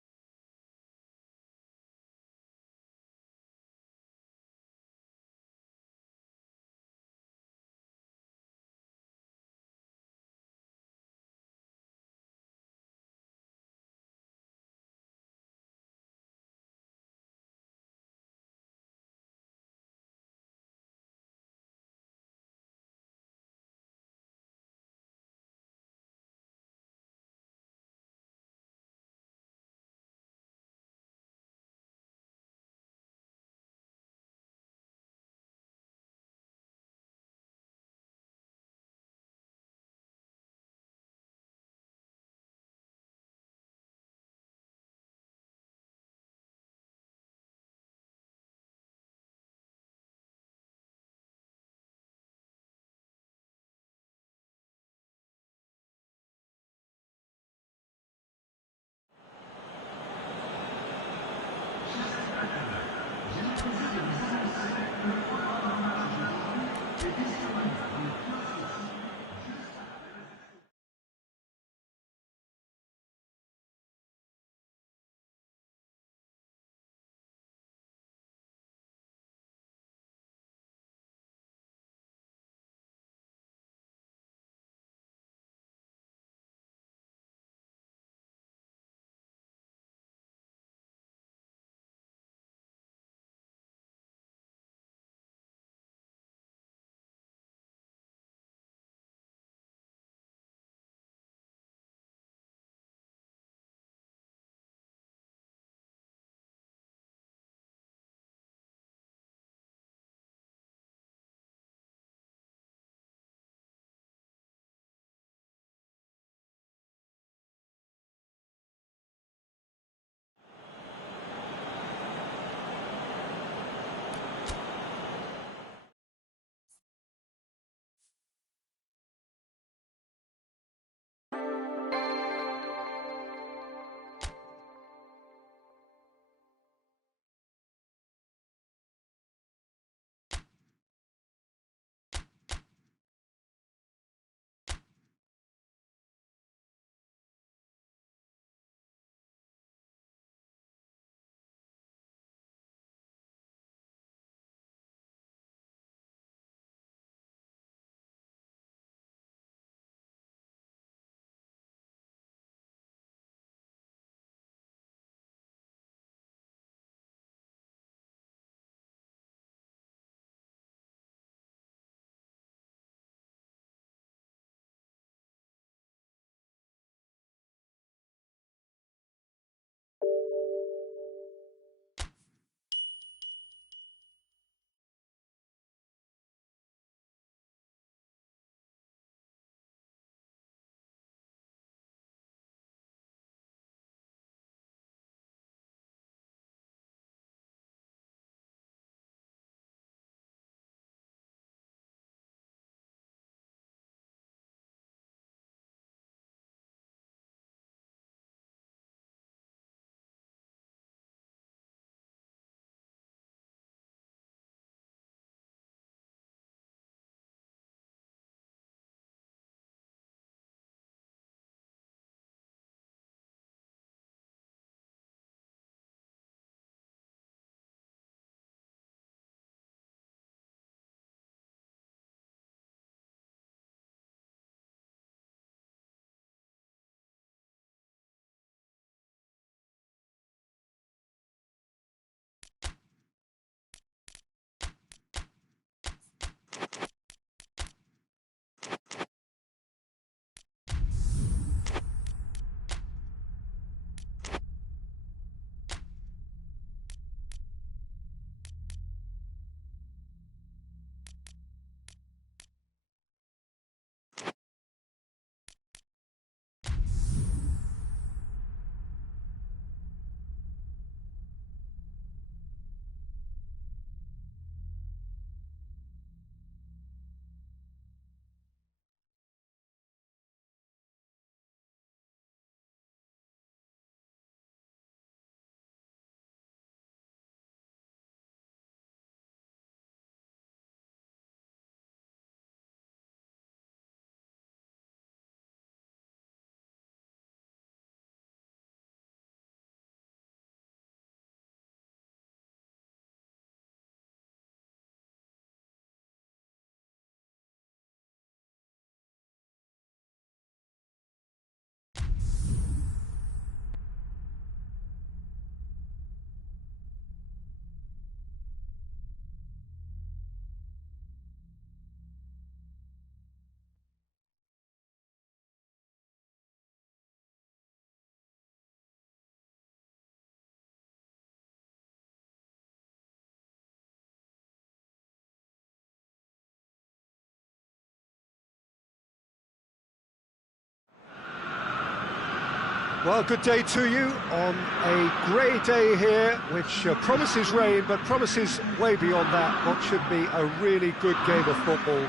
Well, good day to you on a grey day here, which promises rain, but promises way beyond that what should be a really good game of football.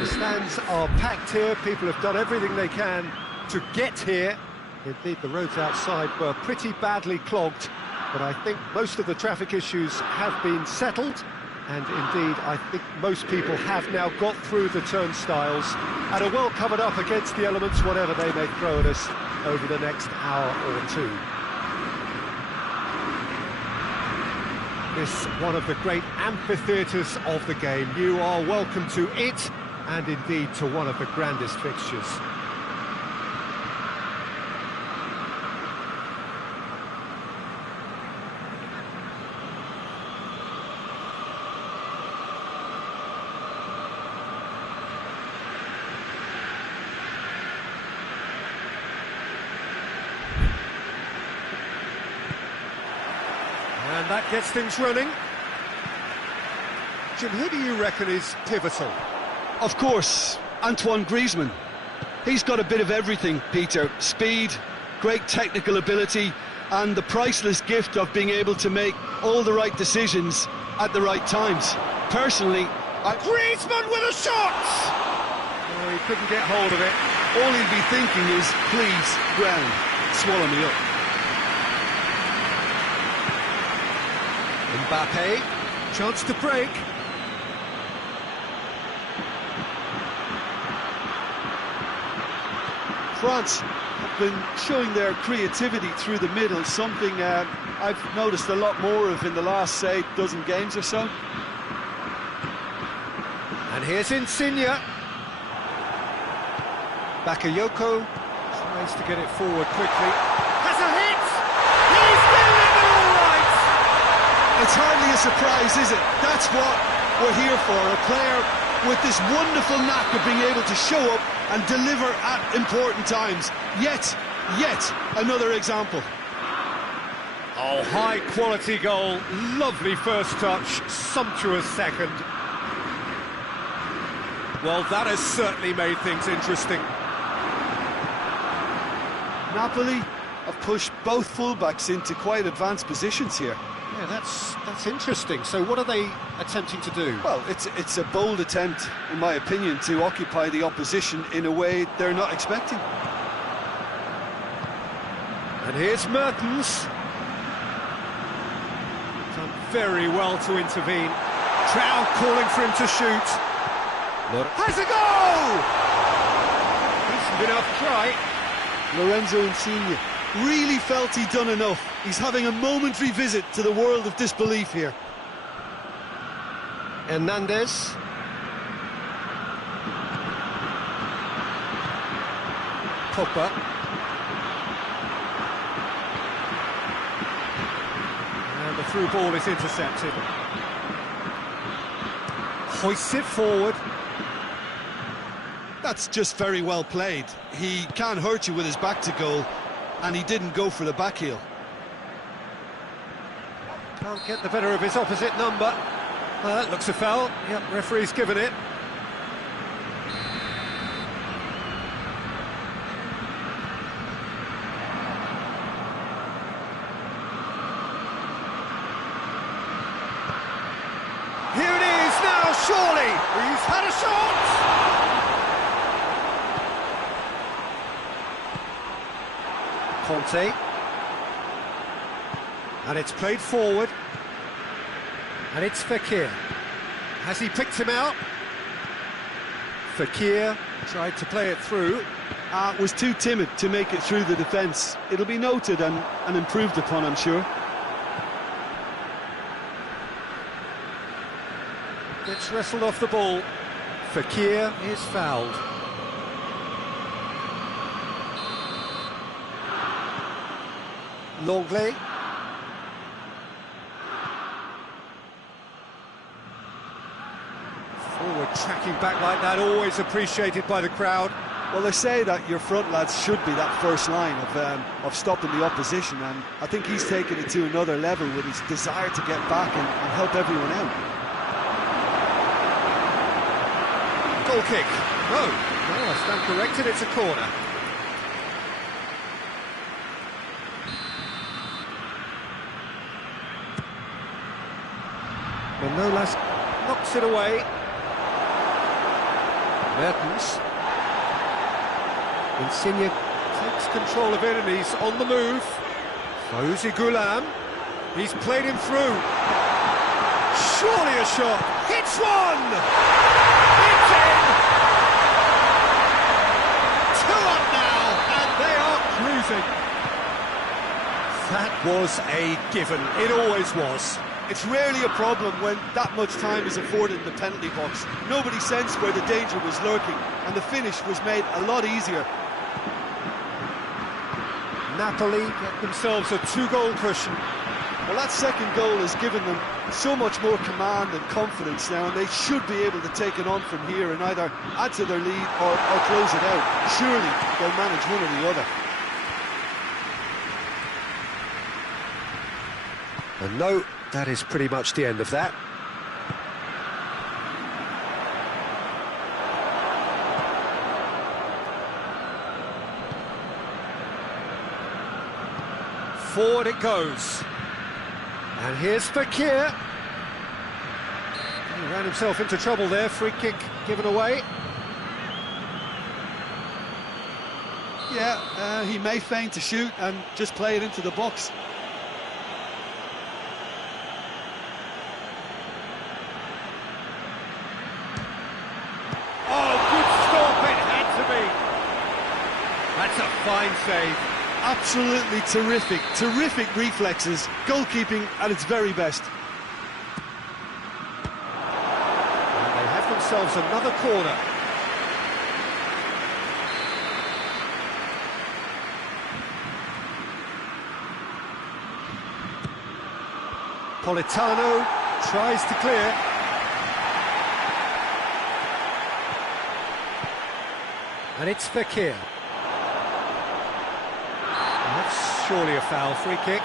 The stands are packed here, people have done everything they can to get here. Indeed, the roads outside were pretty badly clogged, but I think most of the traffic issues have been settled, and indeed, I think most people have now got through the turnstiles and are well covered up against the elements, whatever they may throw at us over the next hour or two. This one of the great amphitheatres of the game. You are welcome to it, and indeed to one of the grandest fixtures. And that gets things running. Jim, who do you reckon is pivotal? Of course, Antoine Griezmann. He's got a bit of everything, Peter. Speed, great technical ability, and the priceless gift of being able to make all the right decisions at the right times. Personally, Griezmann with a shot! Oh, he couldn't get hold of it. all he'd be thinking is, please, ground, swallow me up. Mbappe, chance to break. France have been showing their creativity through the middle, something I've noticed a lot more of in the last, say, dozen games or so. And here's Insigne. Bakayoko tries to get it forward quickly. Has a hit! He's getting it all right! It's hardly a surprise, is it? That's what we're here for, a player with this wonderful knack of being able to show up and deliver at important times. Yet another example. Oh, high quality goal, lovely first touch, sumptuous second. Well, that has certainly made things interesting. Napoli have pushed both fullbacks into quite advanced positions here. Yeah, that's interesting. So what are they attempting to do? Well, it's a bold attempt, in my opinion, to occupy the opposition in a way they're not expecting. And here's Mertens. Done very well to intervene. Trout calling for him to shoot. Has a goal! Decent enough try. Lorenzo Insigne really felt he'd done enough. He's having a momentary visit to the world of disbelief here. Hernandez. Pogba. And the through ball is intercepted. Hoists it forward. That's just very well played. He can't hurt you with his back to goal, and he didn't go for the back heel. Can't get the better of his opposite number. That looks a foul. Yep, referee's given it. Here it is now, surely! He's had a shot! Conte. And it's played forward. And it's Fekir. Has he picked him out? Fekir tried to play it through. Was too timid to make it through the defence. It'll be noted and improved upon, I'm sure. Gets wrestled off the ball. Fekir is fouled. Longley. Forward tracking back like that, always appreciated by the crowd. Well, they say that your front lads should be that first line of stopping the opposition, and I think he's taken it to another level with his desire to get back and help everyone out. Goal kick. No, I stand corrected, it's a corner. Manolas knocks it away. Mertens. Insigne takes control of it and he's on the move. Fauzi Ghulam. He's played him through. Surely a shot. Hits one! It's in! 2 up now, and they are cruising. That was a given. It always was. It's rarely a problem when that much time is afforded in the penalty box. Nobody sensed where the danger was lurking, and the finish was made a lot easier. Napoli get themselves a 2-goal cushion. Well, that second goal has given them so much more command and confidence now, and they should be able to take it on from here and either add to their lead or close it out. Surely they'll manage one or the other. And no, that is pretty much the end of that. Forward it goes. And here's Fekir. He ran himself into trouble there. Free kick given away. Yeah, he may feign to shoot and just play it into the box. Oh, good stop, it had to be. That's a fine save. Absolutely terrific reflexes, goalkeeping at its very best. And they have themselves another corner. Politano tries to clear. And it's Fekir. That's surely a foul. Free kick.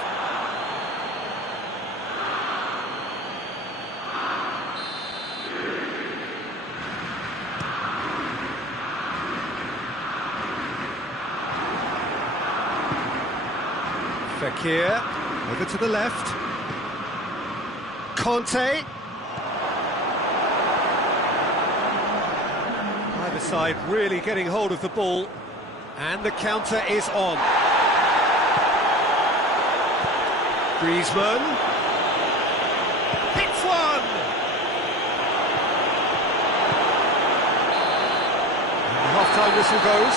Fekir over to the left. Conte. Either side really getting hold of the ball, and the counter is on. Griezmann hits one. And the half-time whistle goes.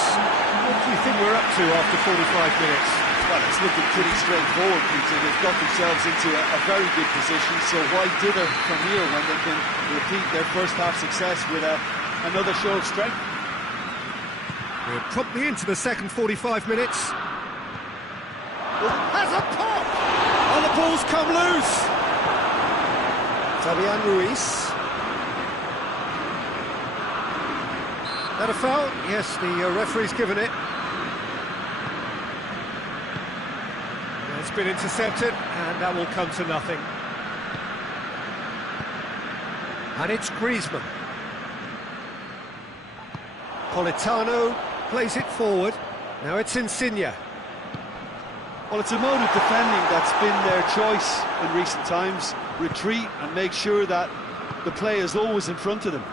What do you think we're up to after 45 minutes? Well, it's looking pretty straightforward, Peter. They've got themselves into a very good position, so why dither from here when they can repeat their first half success with another show of strength? We're promptly into the second 45 minutes. Has a pop! Oh, the ball's come loose! Fabian Ruiz. That a foul? Yes, the referee's given it. It's been intercepted, and that will come to nothing. And it's Griezmann. Politano plays it forward. Now it's Insigne. Well, it's a mode of defending that's been their choice in recent times. Retreat and make sure that the play is always in front of them.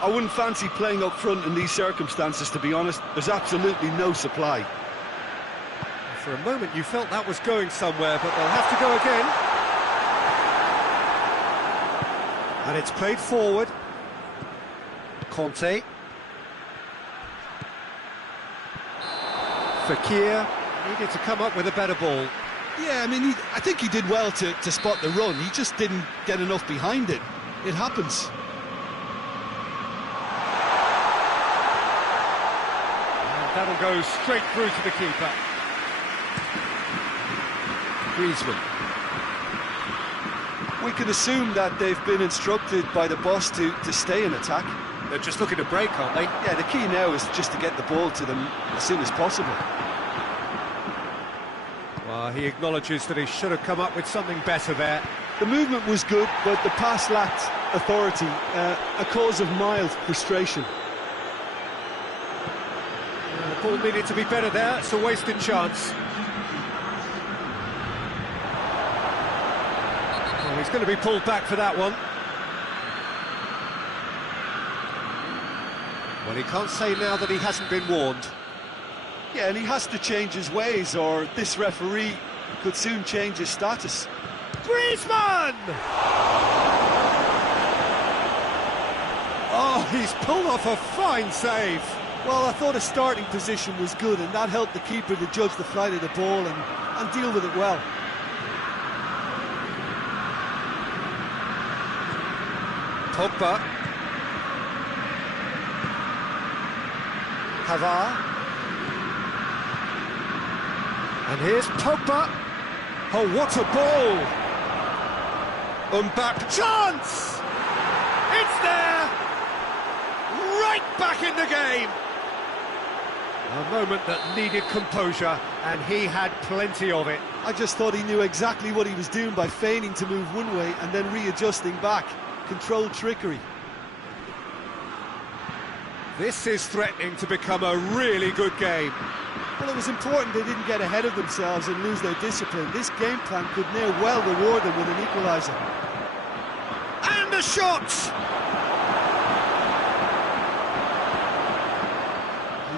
I wouldn't fancy playing up front in these circumstances, to be honest. There's absolutely no supply. For a moment you felt that was going somewhere, but they'll have to go again. And it's played forward. Conte. Fekir needed to come up with a better ball. Yeah, I mean, I think he did well to spot the run. He just didn't get enough behind it. It happens. And that'll go straight through to the keeper. Griezmann. We can assume that they've been instructed by the boss to stay in attack. They're just looking to break, aren't they? Yeah, the key now is just to get the ball to them as soon as possible. Well, he acknowledges that he should have come up with something better there. The movement was good, but the pass lacked authority, a cause of mild frustration. The ball needed to be better there. It's a wasted chance. he's going to be pulled back for that one. Well, he can't say now that he hasn't been warned. Yeah, and he has to change his ways, or this referee could soon change his status. Griezmann! Oh, he's pulled off a fine save. Well, I thought his starting position was good, and that helped the keeper to judge the flight of the ball and deal with it well. Pogba. Pavard. And here's Pogba. Oh, what a ball! Mbappe. Chance! It's there! Right back in the game! A moment that needed composure, and he had plenty of it. I just thought he knew exactly what he was doing by feigning to move one way and then readjusting back. Controlled trickery. This is threatening to become a really good game. Well, it was important they didn't get ahead of themselves and lose their discipline. This game plan could near well reward them with an equaliser. And the shot!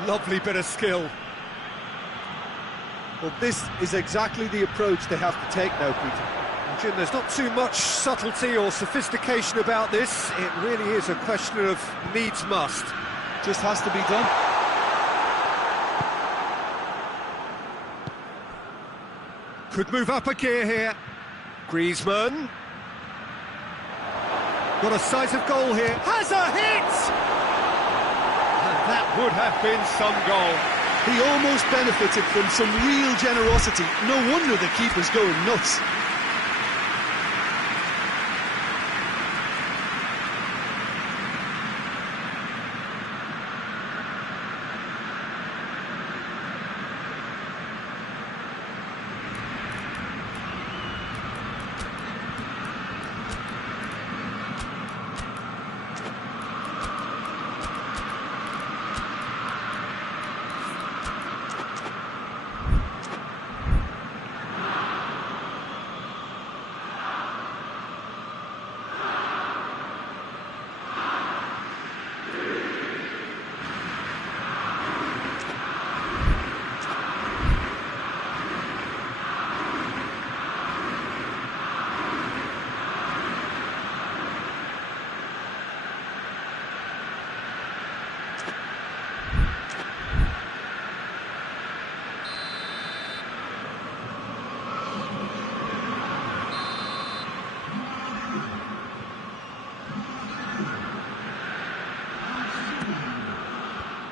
Lovely bit of skill. Well, this is exactly the approach they have to take now, Peter. Jim, there's not too much subtlety or sophistication about this. It really is a question of needs must. Just has to be done. Could move up a gear here. Griezmann. Got a sight of goal here. Has a hit! And that would have been some goal. He almost benefited from some real generosity. No wonder the keeper's going nuts.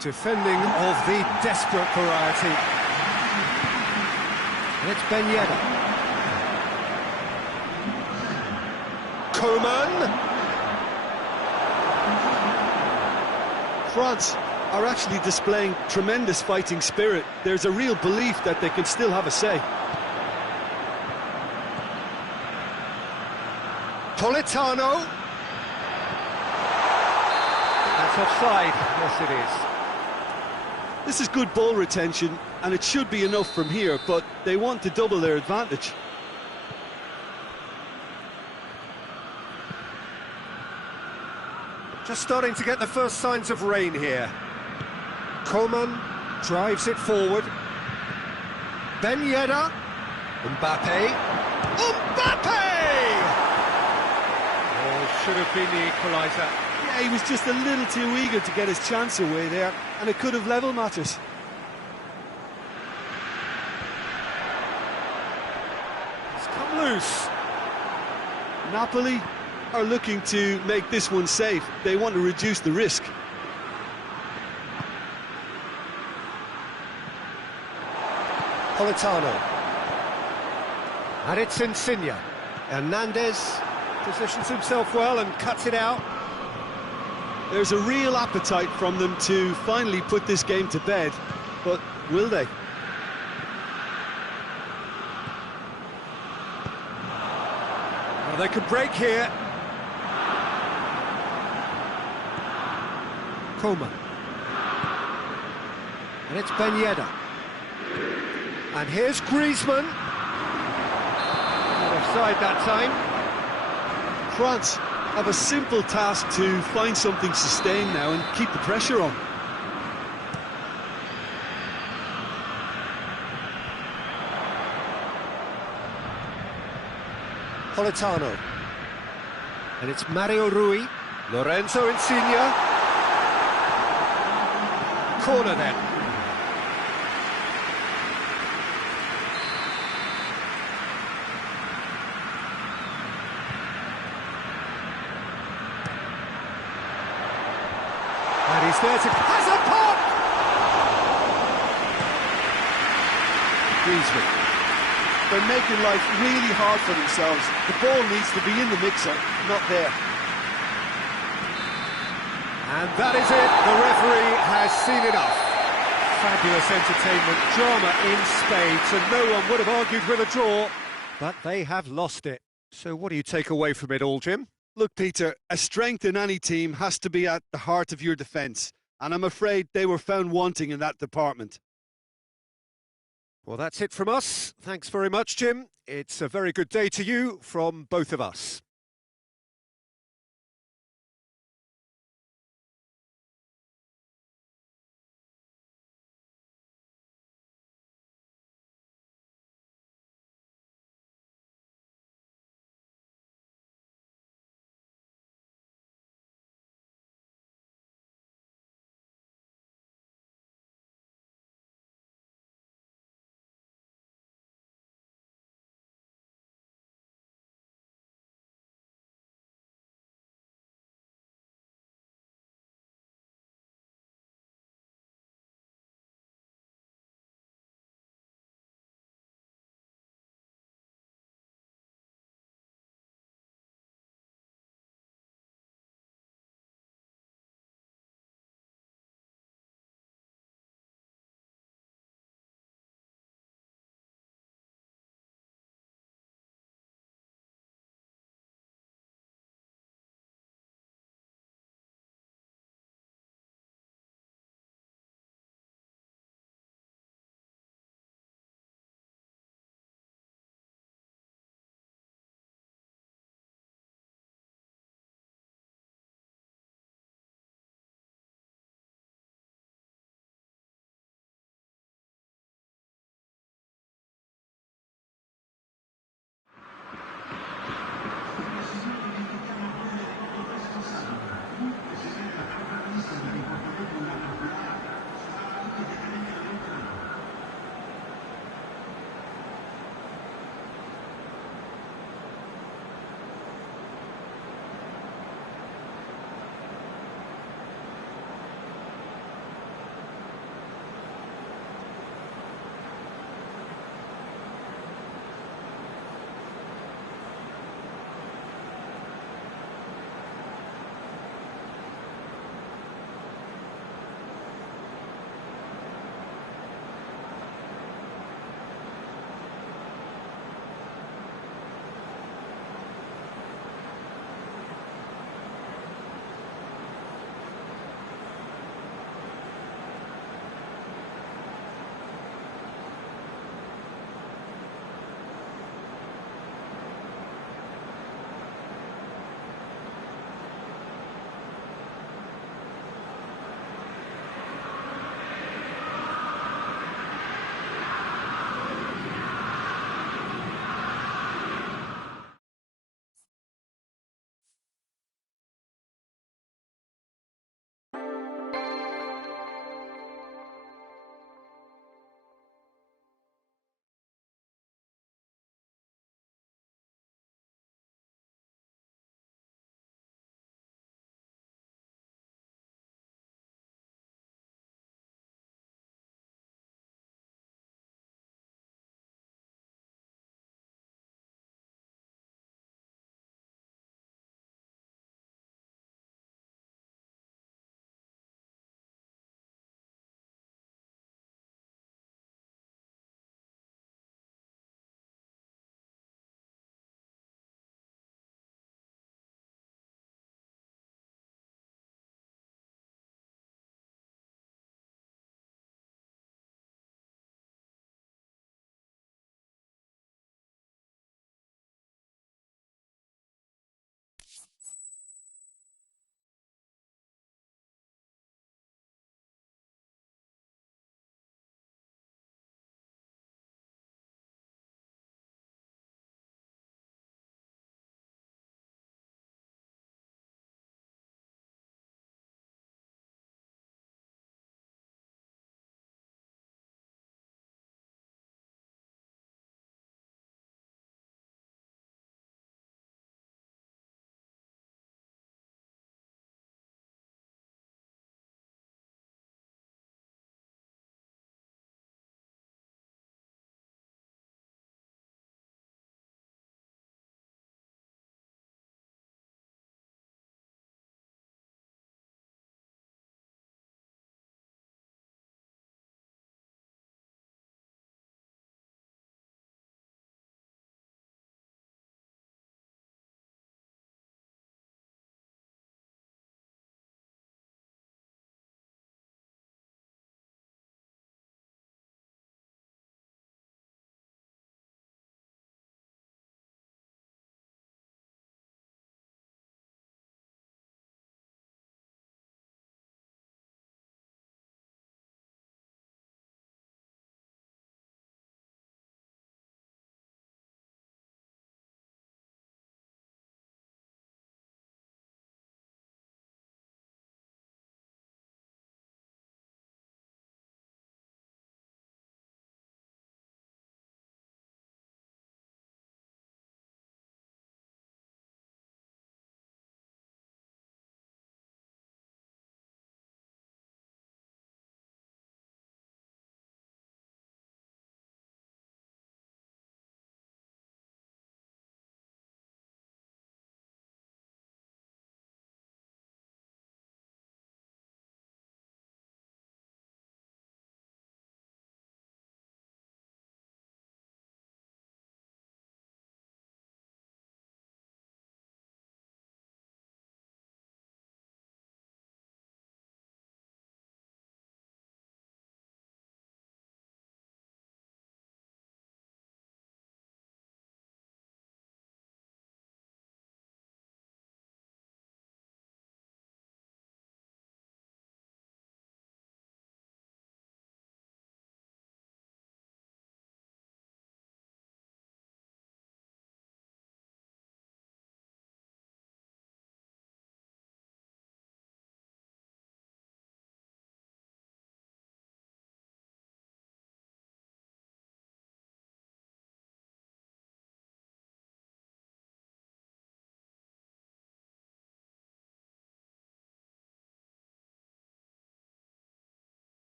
Defending of the desperate variety. And it's Ben Yedder. Coman. France are actually displaying tremendous fighting spirit. There's a real belief that they can still have a say. Politano. That's offside. Yes, it is. This is good ball retention, and it should be enough from here, but they want to double their advantage. Just starting to get the first signs of rain here. Coman drives it forward. Ben Yedder. Mbappe. Mbappe! Oh, should have been the equaliser. Yeah, he was just a little too eager to get his chance away there, and it could have level matters. It's come loose. Napoli are looking to make this one safe. They want to reduce the risk. Politano. And it's Insigne. Hernandez positions himself well and cuts it out. There's a real appetite from them to finally put this game to bed, but will they? Well, they could break here. Coman. And it's Ben Yedder. And here's Griezmann. Not offside that time. France have a simple task to find something sustained now and keep the pressure on. Politano. And it's Mario Rui. Lorenzo Insigne. Corner then. And he's there to... has a pop! Griezmann. They're making life really hard for themselves. The ball needs to be in the mixer, not there. And that is it. The referee has seen enough. Fabulous entertainment, drama in spades, and no one would have argued with a draw, but they have lost it. So what do you take away from it all, Jim? Look, Peter, a strength in any team has to be at the heart of your defence, and I'm afraid they were found wanting in that department. Well, that's it from us. Thanks very much, Jim. It's a very good day to you from both of us.